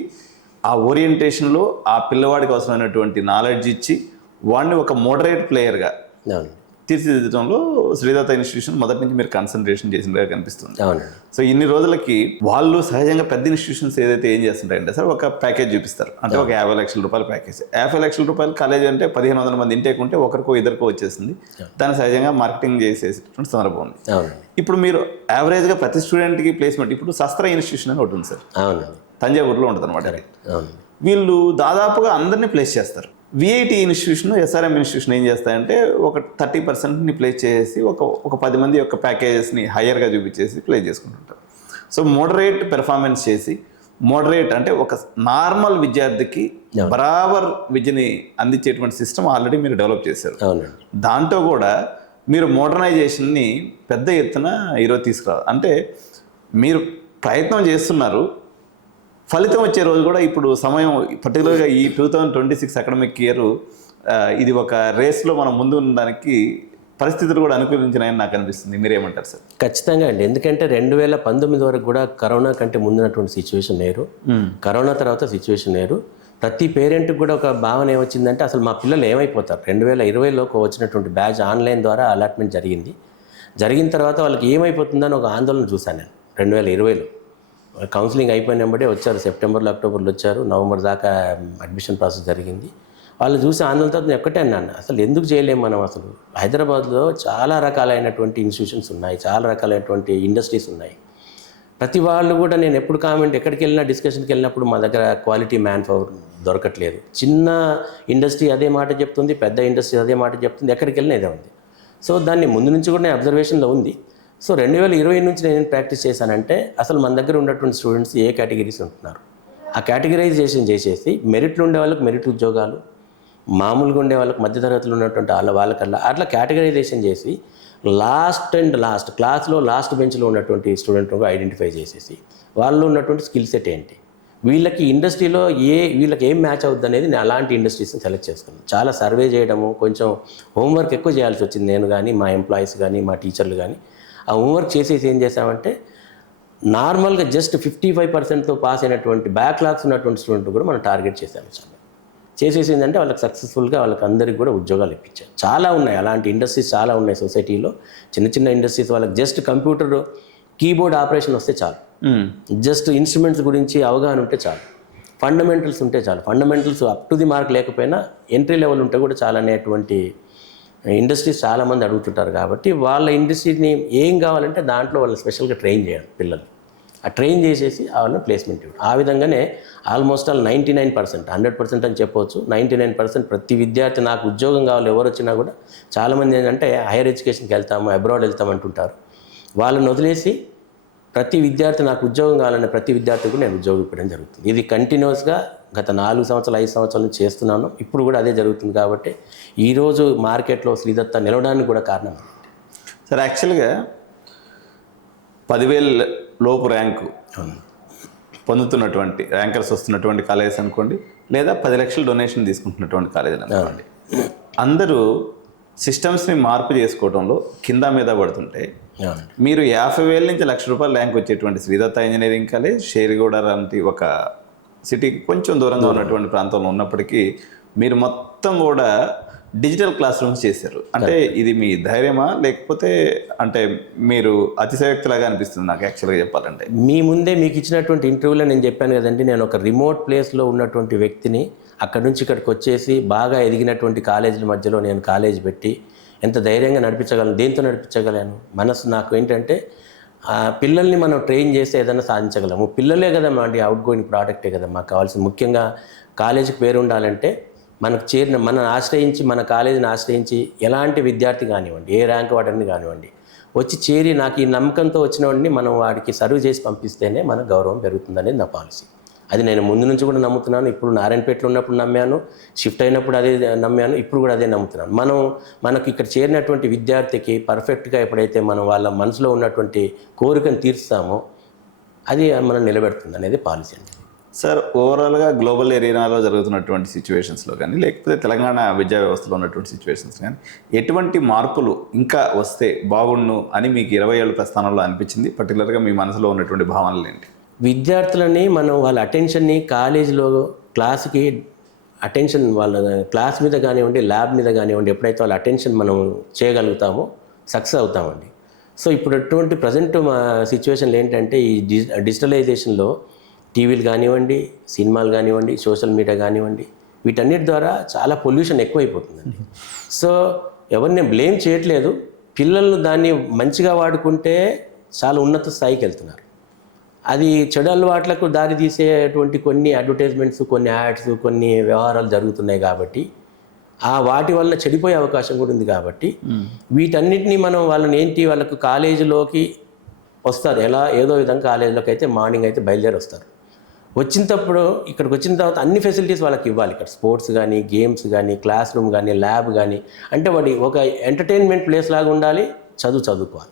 ఆ ఓరియంటేషన్లో ఆ పిల్లవాడికి అవసరమైనటువంటి నాలెడ్జ్ ఇచ్చి వాడిని ఒక మోడరేట్ ప్లేయర్గా తీర్చిదిద్దడంలో శ్రీదత్త ఇన్స్టిట్యూషన్ మొదటి నుంచి మీరు కాన్సన్ట్రేషన్ చేసినట్టుగా కనిపిస్తుంది. అవునండి. సో ఇన్ని రోజులకి వాళ్ళు సహజంగా పెద్ద ఇన్స్టిట్యూషన్స్ ఏదైతే ఏం చేస్తుంటాయంటే సార్, ఒక ప్యాకేజ్ చూపిస్తారు. అంటే ఒక 50 లక్షల రూపాయల ప్యాకేజ్. 50 లక్షల రూపాయల కాలేజ్ అంటే 1500 మంది ఇంటేక్ ఉంటే ఒకరికో ఇద్దరికో వచ్చేసింది. దాన్ని సహజంగా మార్కెటింగ్ చేసేటువంటి సందర్భం ఉంది. అవునండి. ఇప్పుడు మీరు యావరేజ్గా ప్రతి స్టూడెంట్కి ప్లేస్మెంట్, ఇప్పుడు శస్త్ర ఇన్స్టిట్యూషన్ అని ఒకటి ఉంది సార్, అవునండి. తంజావూరులో ఉంటుంది అనమాట. అవునండి. వీళ్ళు దాదాపుగా అందరినీ ప్లేస్ చేస్తారు. విఐటి ఇన్స్టిట్యూషన్, ఎస్ఆర్ఎం ఇన్స్టిట్యూషన్ ఏం చేస్తాయంటే ఒక 30%ని ప్లేస్ చేసి ఒక 10 మంది యొక్క ప్యాకేజెస్ని హయ్యర్గా చూపించేసి ప్లేస్ చేసుకుంటుంటారు. సో మోడరేట్ పెర్ఫార్మెన్స్ చేసి, మోడరేట్ అంటే ఒక నార్మల్ విద్యార్థికి బరాబర్ విద్యని అందించేటువంటి సిస్టమ్ ఆల్రెడీ మీరు డెవలప్ చేశారు. అవునండి. దాంట్లో కూడా మీరు మోడర్నైజేషన్ని పెద్ద ఎత్తున ఈరోజు తీసుకురావాలి. అంటే మీరు ప్రయత్నం చేస్తున్నారు, ఫలితం వచ్చే రోజు కూడా ఇప్పుడు సమయం, పర్టికులర్గా ఈ 2026 అకాడమిక్ ఇయర్ ఇది ఒక రేస్లో మనం ముందు ఉండడానికి పరిస్థితులు కూడా అనుకూలించినాయని నాకు అనిపిస్తుంది. మీరేమంటారు సార్? ఖచ్చితంగా అండి. ఎందుకంటే 2019 వరకు కూడా కరోనా కంటే ముందున్నటువంటి సిచ్యువేషన్ వేరు, కరోనా తర్వాత సిచ్యువేషన్ వేరు. ప్రతి పేరెంట్కి కూడా ఒక భావన ఏమొచ్చిందంటే అసలు మా పిల్లలు ఏమైపోతారు. 2020లోకి వచ్చినటువంటి బ్యాచ్ ఆన్లైన్ ద్వారా అలాట్మెంట్ జరిగిన తర్వాత వాళ్ళకి ఏమైపోతుందని ఒక ఆందోళన చూశాను నేను. 2020లో కౌన్సిలింగ్ అయిపోయిన వెంబడే వచ్చారు, సెప్టెంబర్లో అక్టోబర్లో వచ్చారు, నవంబర్ దాకా అడ్మిషన్ ప్రాసెస్ జరిగింది. వాళ్ళు చూసి ఆందోళనతో నేను ఒక్కటే అన్నాను, అసలు ఎందుకు చేయలేము మనం. అసలు హైదరాబాద్లో చాలా రకాలైనటువంటి ఇన్స్టిట్యూషన్స్ ఉన్నాయి, చాలా రకాలైనటువంటి ఇండస్ట్రీస్ ఉన్నాయి. ప్రతి వాళ్ళు కూడా నేను ఎప్పుడు కామెంట్ ఎక్కడికి వెళ్ళినా డిస్కషన్కి వెళ్ళినప్పుడు మా దగ్గర క్వాలిటీ మ్యాన్ పవర్ దొరకట్లేదు. చిన్న ఇండస్ట్రీ అదే మాట చెప్తుంది, పెద్ద ఇండస్ట్రీ అదే మాట చెప్తుంది, ఎక్కడికి వెళ్ళినా ఇదే ఉంది. సో దాన్ని ముందు నుంచి కూడా నేను అబ్జర్వేషన్లో ఉంది. సో 2020 నుంచి నేను ప్రాక్టీస్ చేశానంటే అసలు మన దగ్గర ఉన్నటువంటి స్టూడెంట్స్ ఏ కేటగిరీస్ ఉంటున్నారు, ఆ కేటగిరైజేషన్ చేసేసి మెరిట్లు ఉండే వాళ్ళకి మెరిట్ ఉద్యోగాలు, మామూలుగా ఉండే వాళ్ళకి మధ్యతరగతిలో ఉన్నటువంటి వాళ్ళకల్లా అట్లా కేటగరైజేషన్ చేసి లాస్ట్ క్లాస్లో లాస్ట్ బెంచ్లో ఉన్నటువంటి స్టూడెంట్ ఐడెంటిఫై చేసేసి వాళ్ళు ఉన్నటువంటి స్కిల్ సెట్ ఏంటి, వీళ్ళకి ఇండస్ట్రీలో వీళ్ళకి ఏం మ్యాచ్ అవుద్ది అనేది నేను అలాంటి ఇండస్ట్రీస్ని సెలెక్ట్ చేసుకున్నాను. చాలా సర్వే చేయడము, కొంచెం హోంవర్క్ ఎక్కువ చేయాల్సి వచ్చింది. నేను కానీ, మా ఎంప్లాయీస్ కానీ, మా టీచర్లు కానీ ఆ హోంవర్క్ చేసేసి ఏం చేసామంటే నార్మల్గా జస్ట్ 55%తో పాస్ అయినటువంటి బ్యాక్లాగ్స్ ఉన్నటువంటి స్టూడెంట్ కూడా మనం టార్గెట్ చేసాము. చేసేసిందంటే వాళ్ళకి సక్సెస్ఫుల్గా వాళ్ళకి అందరికీ కూడా ఉద్యోగాలు ఇప్పించారు. చాలా ఉన్నాయి అలాంటి ఇండస్ట్రీస్, చాలా ఉన్నాయి సొసైటీలో. చిన్న ఇండస్ట్రీస్ వాళ్ళకి జస్ట్ కంప్యూటర్ కీబోర్డ్ ఆపరేషన్ వస్తే చాలు, జస్ట్ ఇన్స్ట్రుమెంట్స్ గురించి అవగాహన ఉంటే చాలు, ఫండమెంటల్స్ ఉంటే చాలు. Fundamentals up to the mark లేకపోయినా ఎంట్రీ లెవెల్ ఉంటే కూడా చాలా అనేటువంటి ఇండస్ట్రీస్ చాలామంది అడుగుతుంటారు. కాబట్టి వాళ్ళ ఇండస్ట్రీని ఏం కావాలంటే దాంట్లో వాళ్ళు స్పెషల్గా ట్రైన్ చేయాలి పిల్లలు. ఆ ట్రైన్ చేసేసి వాళ్ళని ప్లేస్మెంట్ ఇవ్వడం. ఆ విధంగానే ఆల్మోస్ట్ ఆల్ 99%, 100% అని చెప్పవచ్చు, 99% ప్రతి విద్యార్థి నాకు ఉద్యోగం కావాలి ఎవరు వచ్చినా కూడా చాలామంది ఏంటంటే హైయర్ ఎడ్యుకేషన్కి వెళ్తాము, అబ్రాడ్ వెళ్తాము అంటుంటారు. వాళ్ళని వదిలేసి ప్రతి విద్యార్థి నాకు ఉద్యోగం కావాలనే ప్రతి విద్యార్థికి నేను ఉద్యోగం ఇవ్వడం జరుగుతుంది. ఇది కంటిన్యూస్గా గత 4 సంవత్సరాలు 5 సంవత్సరాల నుంచి చేస్తున్నాను. ఇప్పుడు కూడా అదే జరుగుతుంది. కాబట్టి ఈరోజు మార్కెట్లో శ్రీదత్త నిలవడానికి కూడా కారణం సార్. యాక్చువల్గా 10,000 లోపు ర్యాంకు పొందుతున్నటువంటి ర్యాంకర్స్ వస్తున్నటువంటి కాలేజెస్ అనుకోండి, లేదా 10 లక్షల డొనేషన్ తీసుకుంటున్నటువంటి కాలేజీలు అనుకోండి, అందరూ సిస్టమ్స్ని మార్పు చేసుకోవడంలో కింద మీద పడుతుంటే మీరు 50,000 నుంచి ₹1,00,000 ర్యాంక్ వచ్చేటువంటి శ్రీదత్త ఇంజనీరింగ్ కాలేజ్ షేరిగూడ లాంటి ఒక సిటీకి కొంచెం దూరంగా ఉన్నటువంటి ప్రాంతంలో ఉన్నప్పటికీ మీరు మొత్తం కూడా డిజిటల్ క్లాస్ రూమ్స్ చేశారు. అంటే ఇది మీ ధైర్యమా, లేకపోతే అంటే మీరు అతిశయోక్తిలాగా అనిపిస్తుంది నాకు యాక్చువల్గా చెప్పాలంటే? మీ ముందే మీకు ఇచ్చినటువంటి ఇంటర్వ్యూలో నేను చెప్పాను కదండి, నేను ఒక రిమోట్ ప్లేస్లో ఉన్నటువంటి వ్యక్తిని అక్కడి నుంచి ఇక్కడికి వచ్చేసి బాగా ఎదిగినటువంటి కాలేజీల మధ్యలో నేను కాలేజ్ పెట్టి ఎంత ధైర్యంగా నడిపించగలను, దేంతో నడిపించగలను. మనసు నాకు ఏంటంటే పిల్లల్ని మనం ట్రైన్ చేస్తే ఏదైనా సాధించగలము. పిల్లలే కదా అండి, అవుట్ గోయింగ్ ప్రోడక్టే కదా మాకు కావాల్సింది. ముఖ్యంగా కాలేజీకి పేరు ఉండాలంటే మనకు చేరిన మనల్ని ఆశ్రయించి, మన కాలేజీని ఆశ్రయించి ఎలాంటి విద్యార్థి కానివ్వండి, ఏ ర్యాంక్ వాడని కానివ్వండి, వచ్చి చేరి నాకు ఈ నమ్మకంతో వచ్చిన వాడిని మనం వాడికి సర్వ్ చేసి పంపిస్తేనే మన గౌరవం పెరుగుతుందనేది నా పాలసీ. అది నేను ముందు నుంచి కూడా నమ్ముతున్నాను. ఇప్పుడు నారాయణపేటలో ఉన్నప్పుడు నమ్మాను, షిఫ్ట్ అయినప్పుడు అదే నమ్మాను, ఇప్పుడు కూడా అదే నమ్ముతున్నాను. మనకు ఇక్కడ చేరినటువంటి విద్యార్థికి పర్ఫెక్ట్గా ఎప్పుడైతే మనం వాళ్ళ మనసులో ఉన్నటువంటి కోరికను తీర్స్తామో అది మనం నిలబెడుతుంది అనేది పాలసీ అండి. సార్, ఓవరాల్గా గ్లోబల్ ఏరియాలో జరుగుతున్నటువంటి సిచ్యువేషన్స్లో కానీ, లేకపోతే తెలంగాణ విద్యా వ్యవస్థలో ఉన్నటువంటి సిచ్యువేషన్స్ కానీ ఎటువంటి మార్పులు ఇంకా వస్తే బాగుండు అని మీకు 20 ఏళ్ళ ప్రస్థానంలో అనిపించింది? పర్టికులర్గా మీ మనసులో ఉన్నటువంటి భావనలు ఏంటి? విద్యార్థులని మనం వాళ్ళ అటెన్షన్ని కాలేజీలో క్లాస్కి అటెన్షన్ వాళ్ళ క్లాస్ మీద కానివ్వండి, ల్యాబ్ మీద కానివ్వండి, ఎప్పుడైతే వాళ్ళ అటెన్షన్ మనం చేయగలుగుతామో సక్సెస్ అవుతామండి. సో ఇప్పుడు అటువంటి ప్రజెంట్ మా సిచ్యువేషన్లు ఏంటంటే ఈ డిజిటలైజేషన్లో టీవీలు కానివ్వండి, సినిమాలు కానివ్వండి, సోషల్ మీడియా కానివ్వండి, వీటన్నిటి ద్వారా చాలా పొల్యూషన్ ఎక్కువైపోతుందండి. సో ఎవరిని బ్లేమ్ చేయట్లేదు, పిల్లలు దాన్ని మంచిగా వాడుకుంటే చాలా ఉన్నత స్థాయికి వెళ్తున్నారు. అది చెడు అలవాట్లకు దారి తీసేటువంటి కొన్ని అడ్వర్టైజ్మెంట్స్, కొన్ని యాడ్స్, కొన్ని వ్యవహారాలు జరుగుతున్నాయి కాబట్టి వాటి వల్ల చెడిపోయే అవకాశం కూడా ఉంది. కాబట్టి వీటన్నిటిని మనం వాళ్ళకు కాలేజీలోకి వస్తారు, ఏదో విధంగా కాలేజీలోకి అయితే మార్నింగ్ అయితే బయలుదేరి వస్తారు. ఇక్కడికి వచ్చిన తర్వాత అన్ని ఫెసిలిటీస్ వాళ్ళకి ఇవ్వాలి. ఇక్కడ స్పోర్ట్స్ కానీ, గేమ్స్ కానీ, క్లాస్ రూమ్ కానీ, ల్యాబ్ కానీ, అంటే వాడి ఒక ఎంటర్టైన్మెంట్ ప్లేస్ లాగా ఉండాలి. చదువుకోవాలి.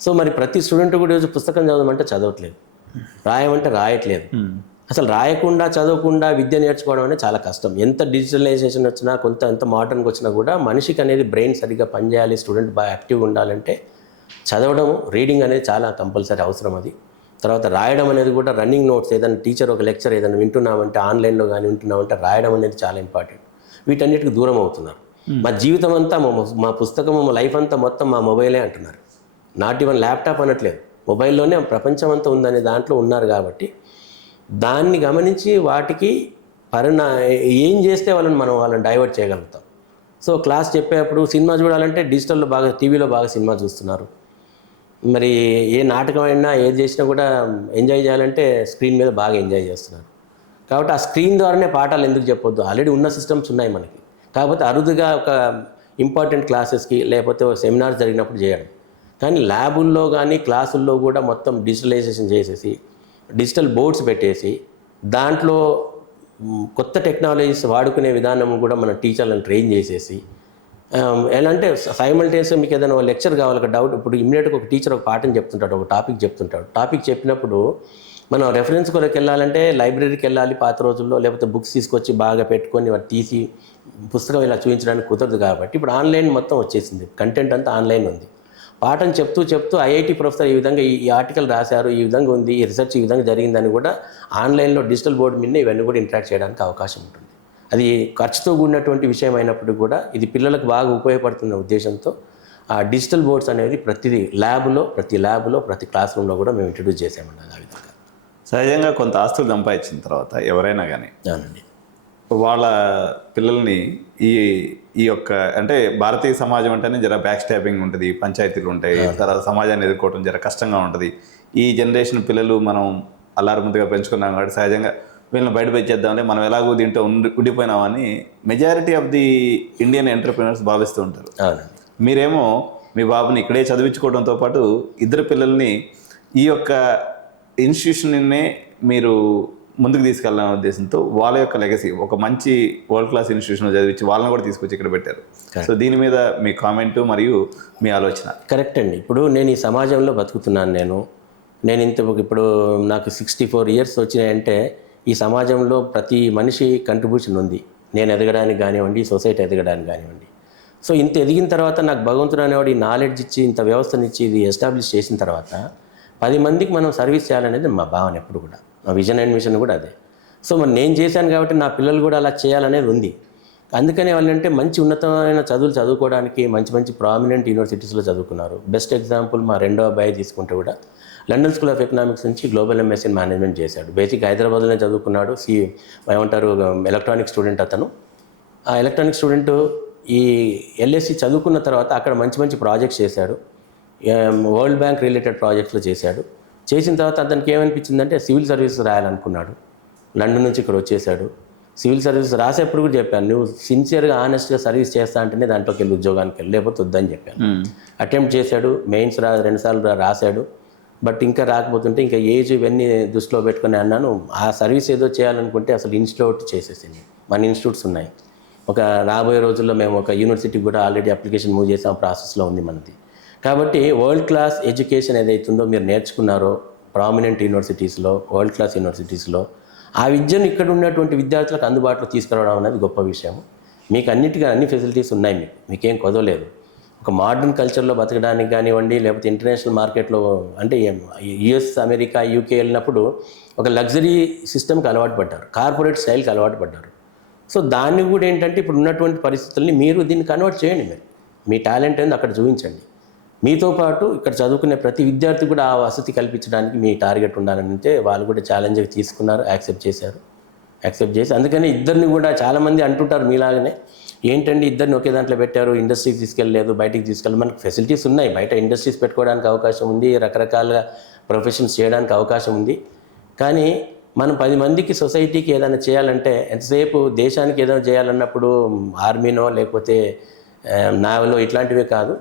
సో మరి ప్రతి స్టూడెంట్ కూడా ఈరోజు పుస్తకం చదవమంటే చదవట్లేదు, రాయమంటే రాయట్లేదు. అసలు రాయకుండా చదవకుండా విద్య నేర్చుకోవడం అనేది చాలా కష్టం. ఎంత డిజిటలైజేషన్ వచ్చినా, ఎంత మోడర్న్గా వచ్చినా కూడా మనిషికి అనేది బ్రెయిన్ సరిగ్గా పనిచేయాలి, స్టూడెంట్ బాగా యాక్టివ్గా ఉండాలంటే చదవడం, రీడింగ్ అనేది చాలా కంపల్సరీ అవసరం. అది తర్వాత రాయడం అనేది కూడా రన్నింగ్ నోట్స్, ఏదైనా టీచర్ ఒక లెక్చర్ ఏదైనా వింటున్నామంటే ఆన్లైన్లో కానీ వింటున్నామంటే రాయడం అనేది చాలా ఇంపార్టెంట్. వీటన్నిటికి దూరం అవుతున్నారు. మా జీవితం అంతా, మా పుస్తకం, మా లైఫ్ అంతా మొత్తం మా మొబైలే అంటున్నారు. నాట్ ఈవెన్ ల్యాప్టాప్ అనట్లేదు, మొబైల్లోనే ప్రపంచం అంతా ఉందనే దాంట్లో ఉన్నారు. కాబట్టి దాన్ని గమనించి వాటికి ఏం చేస్తే వాళ్ళని డైవర్ట్ చేయగలుగుతాం. సో క్లాస్ చెప్పేటప్పుడు సినిమా చూడాలంటే డిజిటల్లో బాగా, టీవీలో బాగా సినిమా చూస్తున్నారు. మరి ఏ నాటకం అయినా ఏది చేసినా కూడా ఎంజాయ్ చేయాలంటే స్క్రీన్ మీద బాగా ఎంజాయ్ చేస్తున్నారు. కాబట్టి ఆ స్క్రీన్ ద్వారానే పాఠాలు ఎందుకు చెప్పొద్దు, ఆల్రెడీ ఉన్న సిస్టమ్స్ ఉన్నాయి మనకి. కాకపోతే అరుదుగా ఒక ఇంపార్టెంట్ క్లాసెస్కి లేకపోతే సెమినార్స్ జరిగినప్పుడు చేయడం. కానీ ల్యాబుల్లో కానీ క్లాసుల్లో కూడా మొత్తం డిజిటలైజేషన్ చేసేసి, డిజిటల్ బోర్డ్స్ పెట్టేసి, దాంట్లో కొత్త టెక్నాలజీస్ వాడుకునే విధానం కూడా మన టీచర్లను ట్రైన్ చేసేసి, ఎలా అంటే సైమల్టేనియస్గా మీకు ఏదైనా లెక్చర్ కావాలి, ఒక డౌట్, ఇప్పుడు ఇమ్మీడియట్గా ఒక టీచర్ ఒక పాఠం చెప్తుంటాడు, ఒక టాపిక్ చెప్తుంటాడు. టాపిక్ చెప్పినప్పుడు మనం రెఫరెన్స్ కొరకు వెళ్ళాలంటే లైబ్రరీకి వెళ్ళాలి పాత రోజుల్లో, లేకపోతే బుక్స్ తీసుకొచ్చి బాగా పెట్టుకొని వాటి తీసి పుస్తకం ఇలా చూపించడానికి కుదరదు. కాబట్టి ఇప్పుడు ఆన్లైన్ మొత్తం వచ్చేసింది, కంటెంట్ అంతా ఆన్లైన్ ఉంది. పాఠం చెప్తూ ఐఐటి ప్రొఫెసర్ ఈ విధంగా ఈ ఆర్టికల్ రాశారు, ఈ విధంగా ఉంది, ఈ రీసెర్చ్ ఈ విధంగా జరిగిందని కూడా ఆన్లైన్లో డిజిటల్ బోర్డు మీద ఇవన్నీ కూడా ఇంటరాక్ట్ చేయడానికి అవకాశం ఉంటుంది. అది ఖర్చుతో కూడినటువంటి విషయం అయినప్పటికీ కూడా ఇది పిల్లలకు బాగా ఉపయోగపడుతున్న ఉద్దేశంతో ఆ డిజిటల్ బోర్డ్స్ అనేది ప్రతి ల్యాబ్లో ప్రతి క్లాస్ రూమ్లో కూడా మేము ఇంట్రడ్యూస్ చేసామండి. ఆ విధంగా సహజంగా కొంత ఆస్తులు సంపాదించిన తర్వాత ఎవరైనా కానీ అవునండి, వాళ్ళ పిల్లల్ని ఈ యొక్క అంటే భారతీయ సమాజం అంటేనే జర బ్యాక్ స్టాపింగ్ ఉంటుంది, పంచాయతీలు ఉంటాయి, తర్వాత సమాజాన్ని ఎదుర్కోవడం జర కష్టంగా ఉంటుంది. ఈ జనరేషన్ పిల్లలు మనం అల్లారుముద్దుగా పెంచుకున్నాం కాబట్టి సహజంగా వీళ్ళని బయట పెట్టేద్దామని మనం ఎలాగో దీంట్లో ఉండిపోయినామని majority of the Indian entrepreneurs భావిస్తూ ఉంటారు. మీరేమో మీ బాబుని ఇక్కడే చదివించుకోవడంతో పాటు ఇద్దరు పిల్లల్ని ఈ యొక్క ఇన్స్టిట్యూషన్నే మీరు ముందుకు తీసుకెళ్ళాలనే ఉద్దేశంతో వాళ్ళ యొక్క లెగసీ ఒక మంచి వరల్డ్ క్లాస్ ఇన్స్టిట్యూషన్లో చదివించి వాళ్ళని కూడా తీసుకొచ్చి ఇక్కడ పెట్టారు. సో దీని మీద మీ కామెంట్ మరియు మీ ఆలోచన. కరెక్ట్ అండి. ఇప్పుడు నేను ఈ సమాజంలో బతుకుతున్నాను. నేను ఇప్పుడు నాకు 64 ఇయర్స్ వచ్చినాయంటే ఈ సమాజంలో ప్రతి మనిషి కంట్రిబ్యూషన్ ఉంది. నేను ఎదగడానికి కానివ్వండి, సొసైటీ ఎదగడానికి కానివ్వండి. సో ఇంత ఎదిగిన తర్వాత నాకు భగవంతుడు అనేవాడు ఈ నాలెడ్జ్ ఇచ్చి, ఇంత వ్యవస్థనిచ్చి, ఇది ఎస్టాబ్లిష్ చేసిన తర్వాత 10 మందికి మనం సర్వీస్ చేయాలనేది మా భావన ఎప్పుడు కూడా, మా విజన్ అండ్ మిషన్ కూడా అదే. సో మరి నేను చేశాను కాబట్టి నా పిల్లలు కూడా అలా చేయాలనేది ఉంది. అందుకనే వాళ్ళంటే మంచి ఉన్నతమైన చదువులు చదువుకోవడానికి మంచి ప్రామినెంట్ యూనివర్సిటీస్లో చదువుకున్నారు. బెస్ట్ ఎగ్జాంపుల్ మా రెండో అబ్బాయి తీసుకుంటే కూడా లండన్ స్కూల్ ఆఫ్ ఎకనామిక్స్ నుంచి గ్లోబల్ ఎంఎస్సీ ఇన్ మేనేజ్మెంట్ చేశాడు. బేసిక్ హైదరాబాద్లోనే చదువుకున్నాడు. ఎలక్ట్రానిక్ స్టూడెంట్ అతను. ఆ ఎలక్ట్రానిక్ స్టూడెంట్ ఈ ఎల్ఎస్సి చదువుకున్న తర్వాత అక్కడ మంచి ప్రాజెక్ట్స్ చేశాడు. వరల్డ్ బ్యాంక్ రిలేటెడ్ ప్రాజెక్ట్స్లో చేశాడు. చేసిన తర్వాత అతనికి ఏమనిపించిందంటే సివిల్ సర్వీస్ రాయాలనుకున్నాడు. లండన్ నుంచి ఇక్కడ వచ్చేసాడు. సివిల్ సర్వీస్ రాసేప్పుడు కూడా చెప్పాను, నువ్వు సిన్సియర్గా ఆనెస్ట్గా సర్వీస్ చేస్తా అంటేనే దాంట్లోకి వెళ్ళి ఉద్యోగానికి వెళ్ళి, లేకపోతే వద్దని చెప్పాను. అటెంప్ట్ చేశాడు, మెయిన్స్ 2 సార్లు రాశాడు. బట్ ఇంకా రాకపోతుంటే ఇంకా ఏజ్ ఇవన్నీ దృష్టిలో పెట్టుకుని అన్నాను, ఆ సర్వీస్ ఏదో చేయాలనుకుంటే అసలు ఇన్స్టిట్యూట్ చేసేసింది. మన ఇన్స్టిట్యూట్స్ ఉన్నాయి. ఒక రాబోయే రోజుల్లో మేము ఒక యూనివర్సిటీకి కూడా ఆల్రెడీ అప్లికేషన్ మూవ్ చేసాం, ప్రాసెస్లో ఉంది మనది. కాబట్టి వరల్డ్ క్లాస్ ఎడ్యుకేషన్ ఏదైతుందో మీరు నేర్చుకున్నారో ప్రామినెంట్ యూనివర్సిటీస్లో, వరల్డ్ క్లాస్ యూనివర్సిటీస్లో, ఆ విద్యను ఇక్కడ ఉన్నటువంటి విద్యార్థులకు అందుబాటులో తీసుకురావడం అనేది గొప్ప విషయం. మీకు అన్ని ఫెసిలిటీస్ ఉన్నాయి, మీకేం కొదవలేదు. ఒక మోడర్న్ కల్చర్లో బతకడానికి కానివ్వండి, లేకపోతే ఇంటర్నేషనల్ మార్కెట్లో అంటే యుఎస్, అమెరికా, యూకే వెళ్ళినప్పుడు ఒక లగ్జరీ సిస్టమ్కి అలవాటు పడ్డారు, కార్పొరేట్ స్టైల్కి అలవాటు పడ్డారు. సో దాన్ని కూడా ఏంటంటే ఇప్పుడు ఉన్నటువంటి పరిస్థితుల్ని మీరు దీన్ని కన్వర్ట్ చేయండి, మీరు మీ టాలెంట్ ఏందో అక్కడ చూపించండి. మీతో పాటు ఇక్కడ చదువుకునే ప్రతి విద్యార్థి కూడా ఆ వసతి కల్పించడానికి మీ టార్గెట్ ఉండాలంటే వాళ్ళు కూడా ఛాలెంజ్గా తీసుకున్నారు, యాక్సెప్ట్ చేసి అందుకని ఇద్దరిని కూడా చాలామంది అంటుంటారు మీలాగనే, ఏంటండి ఇద్దరిని ఒకే దాంట్లో పెట్టారు, ఇండస్ట్రీకి తీసుకెళ్ళలేదు, బయటికి తీసుకెళ్ళి. మనకు ఫెసిలిటీస్ ఉన్నాయి, బయట ఇండస్ట్రీస్ పెట్టుకోవడానికి అవకాశం ఉంది, రకరకాల ప్రొఫెషన్స్ చేయడానికి అవకాశం ఉంది. కానీ మనం 10 మందికి సొసైటీకి ఏదైనా చేయాలంటే ఎంతసేపు దేశానికి ఏదైనా చేయాలన్నప్పుడు ఆర్మీనో లేకపోతే నావలో ఇట్లాంటివే కాదు,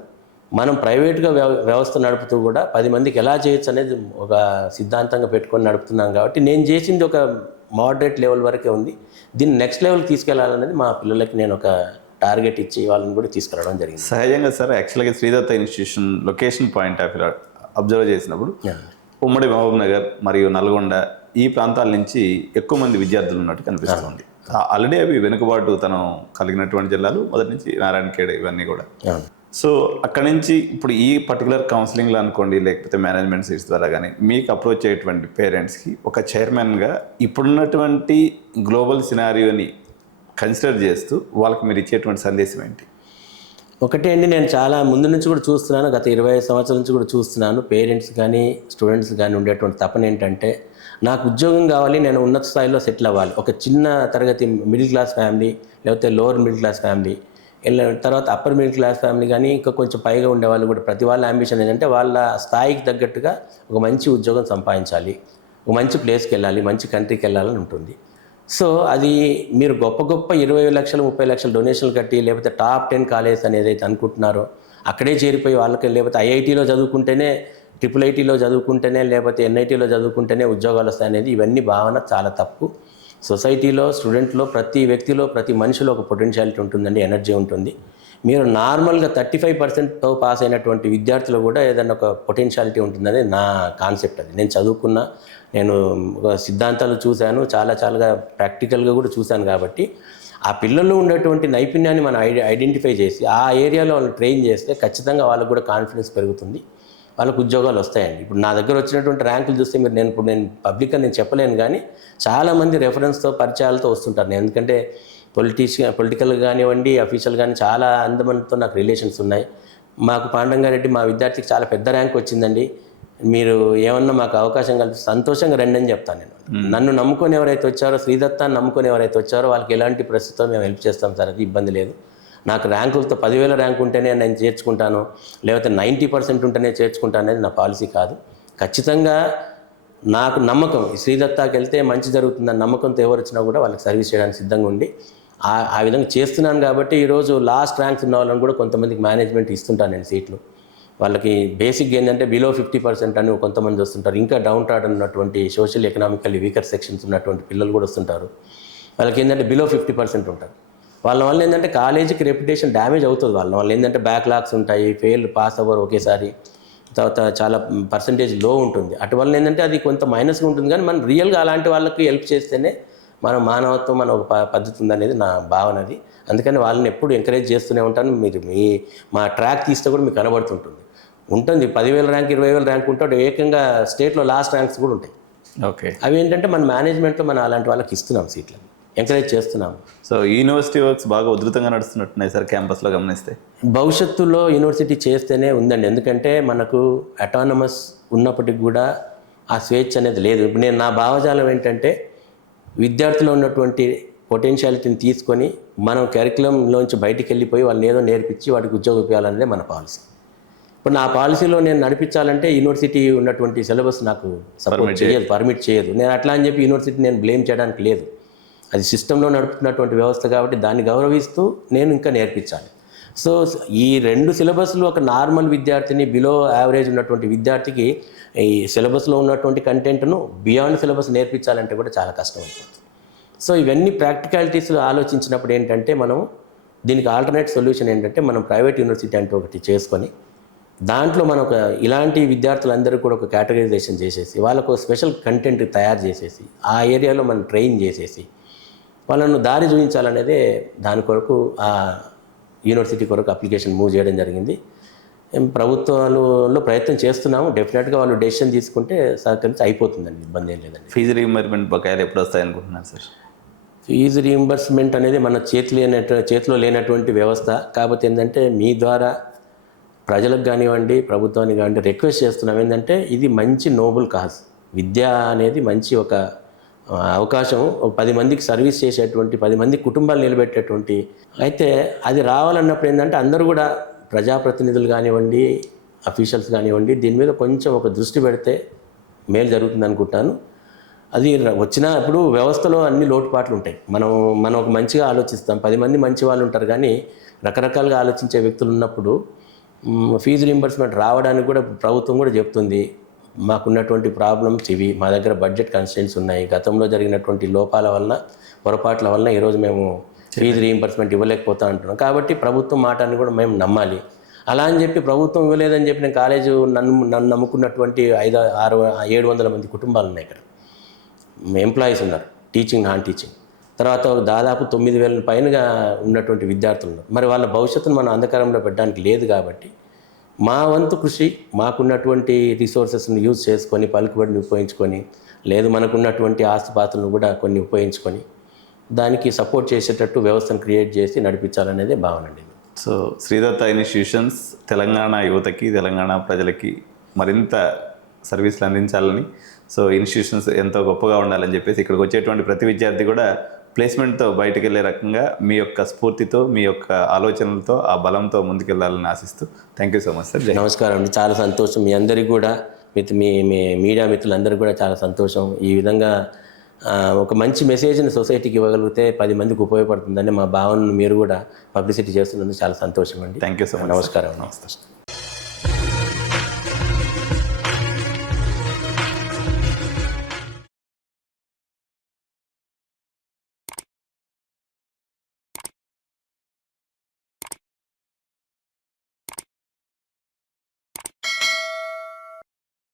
మనం ప్రైవేట్గా వ్యవస్థ నడుపుతూ కూడా 10 మందికి ఎలా చేయొచ్చు అనేది ఒక సిద్ధాంతంగా పెట్టుకొని నడుపుతున్నాం. కాబట్టి నేను చేసింది ఒక మోడరేట్ లెవెల్ వరకే ఉంది, దీన్ని నెక్స్ట్ లెవెల్కి తీసుకెళ్లాలనేది మా పిల్లలకి నేను ఒక టార్గెట్ ఇచ్చి వాళ్ళని కూడా తీసుకురావడం జరిగింది. సహజంగా సార్, యాక్చువల్గా Sridatta institution location point of view observe చేసినప్పుడు ఉమ్మడి మహబూబ్ నగర్ మరియు నల్గొండ ఈ ప్రాంతాల నుంచి ఎక్కువ మంది విద్యార్థులు ఉన్నట్టు కనిపిస్తుంది. ఆల్రెడీ అవి వెనుకబాటు తనం కలిగినటువంటి జిల్లాలు, మొదటి నుంచి నారాయణఖేడ్ ఇవన్నీ కూడా. సో అక్కడ నుంచి ఇప్పుడు ఈ పర్టికులర్ కౌన్సిలింగ్లో అనుకోండి, లేకపోతే మేనేజ్మెంట్ సీట్స్ ద్వారా కానీ మీకు అప్రోచ్ అయ్యేటువంటి పేరెంట్స్కి ఒక చైర్మన్గా ఇప్పుడున్నటువంటి గ్లోబల్ సినారియోని కన్సిడర్ చేస్తూ వాళ్ళకి మీరు ఇచ్చేటువంటి సందేశం ఏంటి? ఒకటే అండి, నేను చాలా ముందు నుంచి కూడా చూస్తున్నాను, గత 25 సంవత్సరాల నుంచి కూడా చూస్తున్నాను, పేరెంట్స్ కానీ స్టూడెంట్స్ కానీ ఉండేటువంటి తపన ఏంటంటే నాకు ఉద్యోగం కావాలి, నేను ఉన్నత స్థాయిలో సెటిల్ అవ్వాలి. ఒక చిన్న తరగతి మిడిల్ క్లాస్ ఫ్యామిలీ లేకపోతే లోవర్ మిడిల్ క్లాస్ ఫ్యామిలీ తర్వాత అప్పర్ మిడిల్ క్లాస్ ఫ్యామిలీ కానీ ఇంకా కొంచెం పైగా ఉండేవాళ్ళు కూడా ప్రతి వాళ్ళ అంబిషన్ ఏంటంటే వాళ్ళ స్థాయికి తగ్గట్టుగా ఒక మంచి ఉద్యోగం సంపాదించాలి, ఒక మంచి ప్లేస్కి వెళ్ళాలి, మంచి కంట్రీకి వెళ్ళాలని ఉంటుంది. సో అది మీరు గొప్ప 20 లక్షలు 30 లక్షలు డొనేషన్లు కట్టి లేకపోతే టాప్ 10 కాలేజ్ అనేది అయితే అనుకుంటున్నారో అక్కడే చేరిపోయి వాళ్ళకి, లేకపోతే ఐఐటీలో చదువుకుంటేనే, ట్రిపుల్ ఐటీలో చదువుకుంటేనే, లేకపోతే ఎన్ఐటీలో చదువుకుంటేనే ఉద్యోగాలు వస్తాయనేది ఇవన్నీ భావన చాలా తప్పు. సొసైటీలో స్టూడెంట్లో ప్రతి వ్యక్తిలో ప్రతి మనిషిలో ఒక పొటెన్షియాలిటీ ఉంటుందండి, ఎనర్జీ ఉంటుంది. మీరు నార్మల్గా 35%తో పాస్ అయినటువంటి విద్యార్థులు కూడా ఏదైనా ఒక పొటెన్షియాలిటీ ఉంటుందని నా కాన్సెప్ట్. అది నేను చదువుకున్నా, నేను సిద్ధాంతాలు చూశాను, చాలా ప్రాక్టికల్గా కూడా చూశాను. కాబట్టి ఆ పిల్లల్లో ఉండేటువంటి నైపుణ్యాన్ని మనం ఐడెంటిఫై చేసి ఆ ఏరియాలో వాళ్ళని ట్రైన్ చేస్తే ఖచ్చితంగా వాళ్ళకు కూడా కాన్ఫిడెన్స్ పెరుగుతుంది, వాళ్ళకు ఉద్యోగాలు వస్తాయండి. ఇప్పుడు నా దగ్గర వచ్చినటువంటి ర్యాంకులు చూస్తే నేను పబ్లిక్గా నేను చెప్పలేను, కానీ చాలామంది రెఫరెన్స్తో పరిచయాలతో వస్తుంటారు. ఎందుకంటే పొలిటికల్ కానివ్వండి, అఫీషియల్ కానీ చాలా అందమందితో నాకు రిలేషన్స్ ఉన్నాయి. మాకు పాండంగారెడ్డి మా విద్యార్థికి చాలా పెద్ద ర్యాంక్ వచ్చిందండి, మీరు ఏమన్నా మాకు అవకాశం కల్పిస్తే సంతోషంగా రండి అని చెప్తాను నేను. నన్ను నమ్ముకొని ఎవరైతే వచ్చారో, శ్రీదత్తాన్ని నమ్ముకొని ఎవరైతే వచ్చారో వాళ్ళకి ఎలాంటి ప్రస్తుతం మేము హెల్ప్ చేస్తాం సార్, అది ఇబ్బంది లేదు. నాకు ర్యాంకులతో 10,000 ర్యాంక్ ఉంటేనే నేను చేర్చుకుంటాను, లేకపోతే 90% ఉంటేనే చేర్చుకుంటాను అనేది నా పాలసీ కాదు. ఖచ్చితంగా నాకు నమ్మకం, శ్రీదత్తాకి వెళ్తే మంచి జరుగుతుందని నమ్మకంతో ఎవరు వచ్చినా కూడా వాళ్ళకి సర్వీస్ చేయడానికి సిద్ధంగా ఉండి ఆ విధంగా చేస్తున్నాను. కాబట్టి ఈరోజు లాస్ట్ ర్యాంక్స్ ఉన్న వాళ్ళని కూడా కొంతమందికి మేనేజ్మెంట్ ఇస్తుంటాను నేను సీట్లు. వాళ్ళకి బేసిక్ ఏంటంటే బిలో 50% అని కొంతమంది వస్తుంటారు, ఇంకా డౌన్ ట్రాడన్ ఉన్నటువంటి సోషల్ ఎకనామికల్లీ వీకర్ సెక్షన్స్ ఉన్నటువంటి పిల్లలు కూడా వస్తుంటారు. వాళ్ళకి ఏంటంటే బిలో 50% ఉంటారు. వాళ్ళ వల్ల ఏంటంటే కాలేజీకి రెప్యుటేషన్ డ్యామేజ్ అవుతుంది. వాళ్ళ వల్ల ఏంటంటే బ్యాక్లాగ్స్ ఉంటాయి, ఫెయిల్ పాస్ అవ్వరు ఒకేసారి, తర్వాత చాలా పర్సంటేజ్ లో ఉంటుంది. అటువల్ల ఏంటంటే అది కొంత మైనస్గా ఉంటుంది. కానీ మనం రియల్గా అలాంటి వాళ్ళకి హెల్ప్ చేస్తేనే మన మానవత్వం, మన ఒక పద్ధతి ఉందనేది నా భావన. అది అందుకని వాళ్ళని ఎప్పుడు ఎంకరేజ్ చేస్తూనే ఉంటాను. మీరు మా ట్రాక్ తీస్తే కూడా మీకు కనబడుతుంటుంది. 10,000 ర్యాంక్ 20,000 ర్యాంక్ ఉంటే ఏకంగా స్టేట్లో లాస్ట్ ర్యాంక్స్ కూడా ఉంటాయి. ఓకే, అవి ఏంటంటే మన మేనేజ్మెంట్లో మనం అలాంటి వాళ్ళకి ఇస్తున్నాం, సీట్లను ఎంకరేజ్ చేస్తున్నాం. సో యూనివర్సిటీ వర్క్స్ బాగా ఉధృతంగా నడుస్తున్నట్టున్నాయి సార్ క్యాంపస్లో గమనిస్తే. భవిష్యత్తులో యూనివర్సిటీ చేస్తేనే ఉందండి, ఎందుకంటే మనకు అటానమస్ ఉన్నప్పటికి కూడా ఆ స్వేచ్ఛ అనేది లేదు. ఇప్పుడు నేను నా భావజాలం ఏంటంటే విద్యార్థులు ఉన్నటువంటి పొటెన్షియాలిటీని తీసుకొని మనం కరికులంలోంచి బయటికి వెళ్ళిపోయి వాళ్ళని ఏదో నేర్పించి వాటికి ఉద్యోగం ఇవ్వాలనేదే మన పాలసీ. ఇప్పుడు నా పాలసీలో నేను నడిపించాలంటే యూనివర్సిటీ ఉన్నటువంటి సిలబస్ నాకు సపోర్ట్ చేయదు, పర్మిట్ చేయదు. నేను అట్లా అని చెప్పి యూనివర్సిటీ నేను బ్లేమ్ చేయడానికి లేదు, అది సిస్టంలో నడుపుతున్నటువంటి వ్యవస్థ కాబట్టి దాన్ని గౌరవిస్తూ నేను ఇంకా నేర్పించాలి. సో ఈ 2 సిలబస్లు ఒక నార్మల్ విద్యార్థిని, బిలో యావరేజ్ ఉన్నటువంటి విద్యార్థికి ఈ సిలబస్లో ఉన్నటువంటి కంటెంట్ను బియాండ్ సిలబస్ నేర్పించాలంటే కూడా చాలా కష్టం అయిపోతుంది. సో ఇవన్నీ ప్రాక్టికాలిటీస్ ఆలోచించినప్పుడు ఏంటంటే మనం దీనికి ఆల్టర్నేట్ సొల్యూషన్ ఏంటంటే మనం ప్రైవేట్ యూనివర్సిటీ అంటే ఒకటి చేసుకొని దాంట్లో మనం ఇలాంటి విద్యార్థులందరూ కూడా ఒక కేటగరైజేషన్ చేసేసి వాళ్ళకు స్పెషల్ కంటెంట్ తయారు చేసేసి ఆ ఏరియాలో మనం ట్రైన్ చేసేసి వాళ్ళను దారి చూపించాలనేదే దాని కొరకు ఆ యూనివర్సిటీ కొరకు అప్లికేషన్ మూవ్ చేయడం జరిగింది. ప్రభుత్వాలలో ప్రయత్నం చేస్తున్నాము. డెఫినెట్గా వాళ్ళు డెసిషన్ తీసుకుంటే సహకరించి అయిపోతుందండి, ఇబ్బంది ఏం లేదండి. ఫీజు రీయింబర్స్మెంట్ బకాయిలు ఎప్పుడు వస్తాయి అనుకుంటున్నారు సార్? ఫీజు రీయింబర్స్మెంట్ అనేది మన చేతిలో లేనటువంటి వ్యవస్థ. కాకపోతే ఏంటంటే మీ ద్వారా ప్రజలకు కానివ్వండి, ప్రభుత్వానికి కానివ్వండి రిక్వెస్ట్ చేస్తున్నాం ఏంటంటే, ఇది మంచి నోబుల్ కాజ్. విద్య అనేది మంచి ఒక అవకాశం, 10 మందికి సర్వీస్ చేసేటువంటి, 10 మంది కుటుంబాలు నిలబెట్టేటువంటి. అయితే అది రావాలన్నప్పుడు ఏంటంటే అందరూ కూడా ప్రజాప్రతినిధులు కానివ్వండి, అఫీషియల్స్ కానివ్వండి, దీని మీద కొంచెం ఒక దృష్టి పెడితే మేలు జరుగుతుంది అనుకుంటాను. అది వచ్చినప్పుడు వ్యవస్థలో అన్ని లోటుపాట్లు ఉంటాయి. మనం ఒక మంచిగా ఆలోచిస్తాం, 10 మంది మంచి వాళ్ళు ఉంటారు, కానీ రకరకాలుగా ఆలోచించే వ్యక్తులు ఉన్నప్పుడు ఫీజు రీయింబర్స్మెంట్ రావడానికి కూడా ప్రభుత్వం కూడా చెప్తుంది, మాకున్నటువంటి ప్రాబ్లమ్స్ ఇవి, మా దగ్గర బడ్జెట్ కన్స్టెంట్స్ ఉన్నాయి, గతంలో జరిగినటువంటి లోపాల వల్ల, పొరపాట్ల వల్ల ఈరోజు మేము ఫీజు రీయింబర్స్మెంట్ ఇవ్వలేకపోతా అంటున్నాం. కాబట్టి ప్రభుత్వం మాటని కూడా మేము నమ్మాలి. అలా అని చెప్పి ప్రభుత్వం ఇవ్వలేదని చెప్పి నేను కాలేజు నన్ను నమ్ముకున్నటువంటి 700 మంది కుటుంబాలు ఉన్నాయి ఇక్కడ. ఎంప్లాయీస్ ఉన్నారు, టీచింగ్, నాన్ టీచింగ్. తర్వాత దాదాపు 9,000 పైనగా ఉన్నటువంటి విద్యార్థులు ఉన్నారు. మరి వాళ్ళ భవిష్యత్తును మనం అంధకారంలో పెట్టడానికి లేదు. కాబట్టి మా వంతు కృషి, మాకున్నటువంటి రిసోర్సెస్ని యూజ్ చేసుకొని, పలుకుబడిని ఉపయోగించుకొని, లేదు మనకున్నటువంటి ఆస్తిపాతులను కూడా కొన్ని ఉపయోగించుకొని దానికి సపోర్ట్ చేసేటట్టు వ్యవస్థను క్రియేట్ చేసి నడిపించాలనేదే భావన అండి. సో శ్రీదత్త ఇన్స్టిట్యూషన్స్ తెలంగాణ యువతకి, తెలంగాణ ప్రజలకి మరింత సర్వీసులు అందించాలని, సో ఇన్స్టిట్యూషన్స్ ఎంతో గొప్పగా ఉండాలని చెప్పేసి ఇక్కడికి వచ్చేటువంటి ప్రతి విద్యార్థి కూడా ప్లేస్మెంట్తో బయటకు వెళ్ళే రకంగా మీ యొక్క స్ఫూర్తితో, మీ యొక్క ఆలోచనలతో, ఆ బలంతో ముందుకెళ్ళాలని ఆశిస్తూ thank you so much sir. నమస్కారం అండి. చాలా సంతోషం. మీ అందరికీ కూడా, మీ మీడియా మిత్రులందరికీ కూడా చాలా సంతోషం. ఈ విధంగా ఒక మంచి మెసేజ్ని సొసైటీకి ఇవ్వగలిగితే 10 మందికి ఉపయోగపడుతుందని మా భావనను మీరు కూడా పబ్లిసిటీ చేస్తున్నందుకు చాలా సంతోషం అండి. Thank you so much. నమస్కారం. నమస్తే.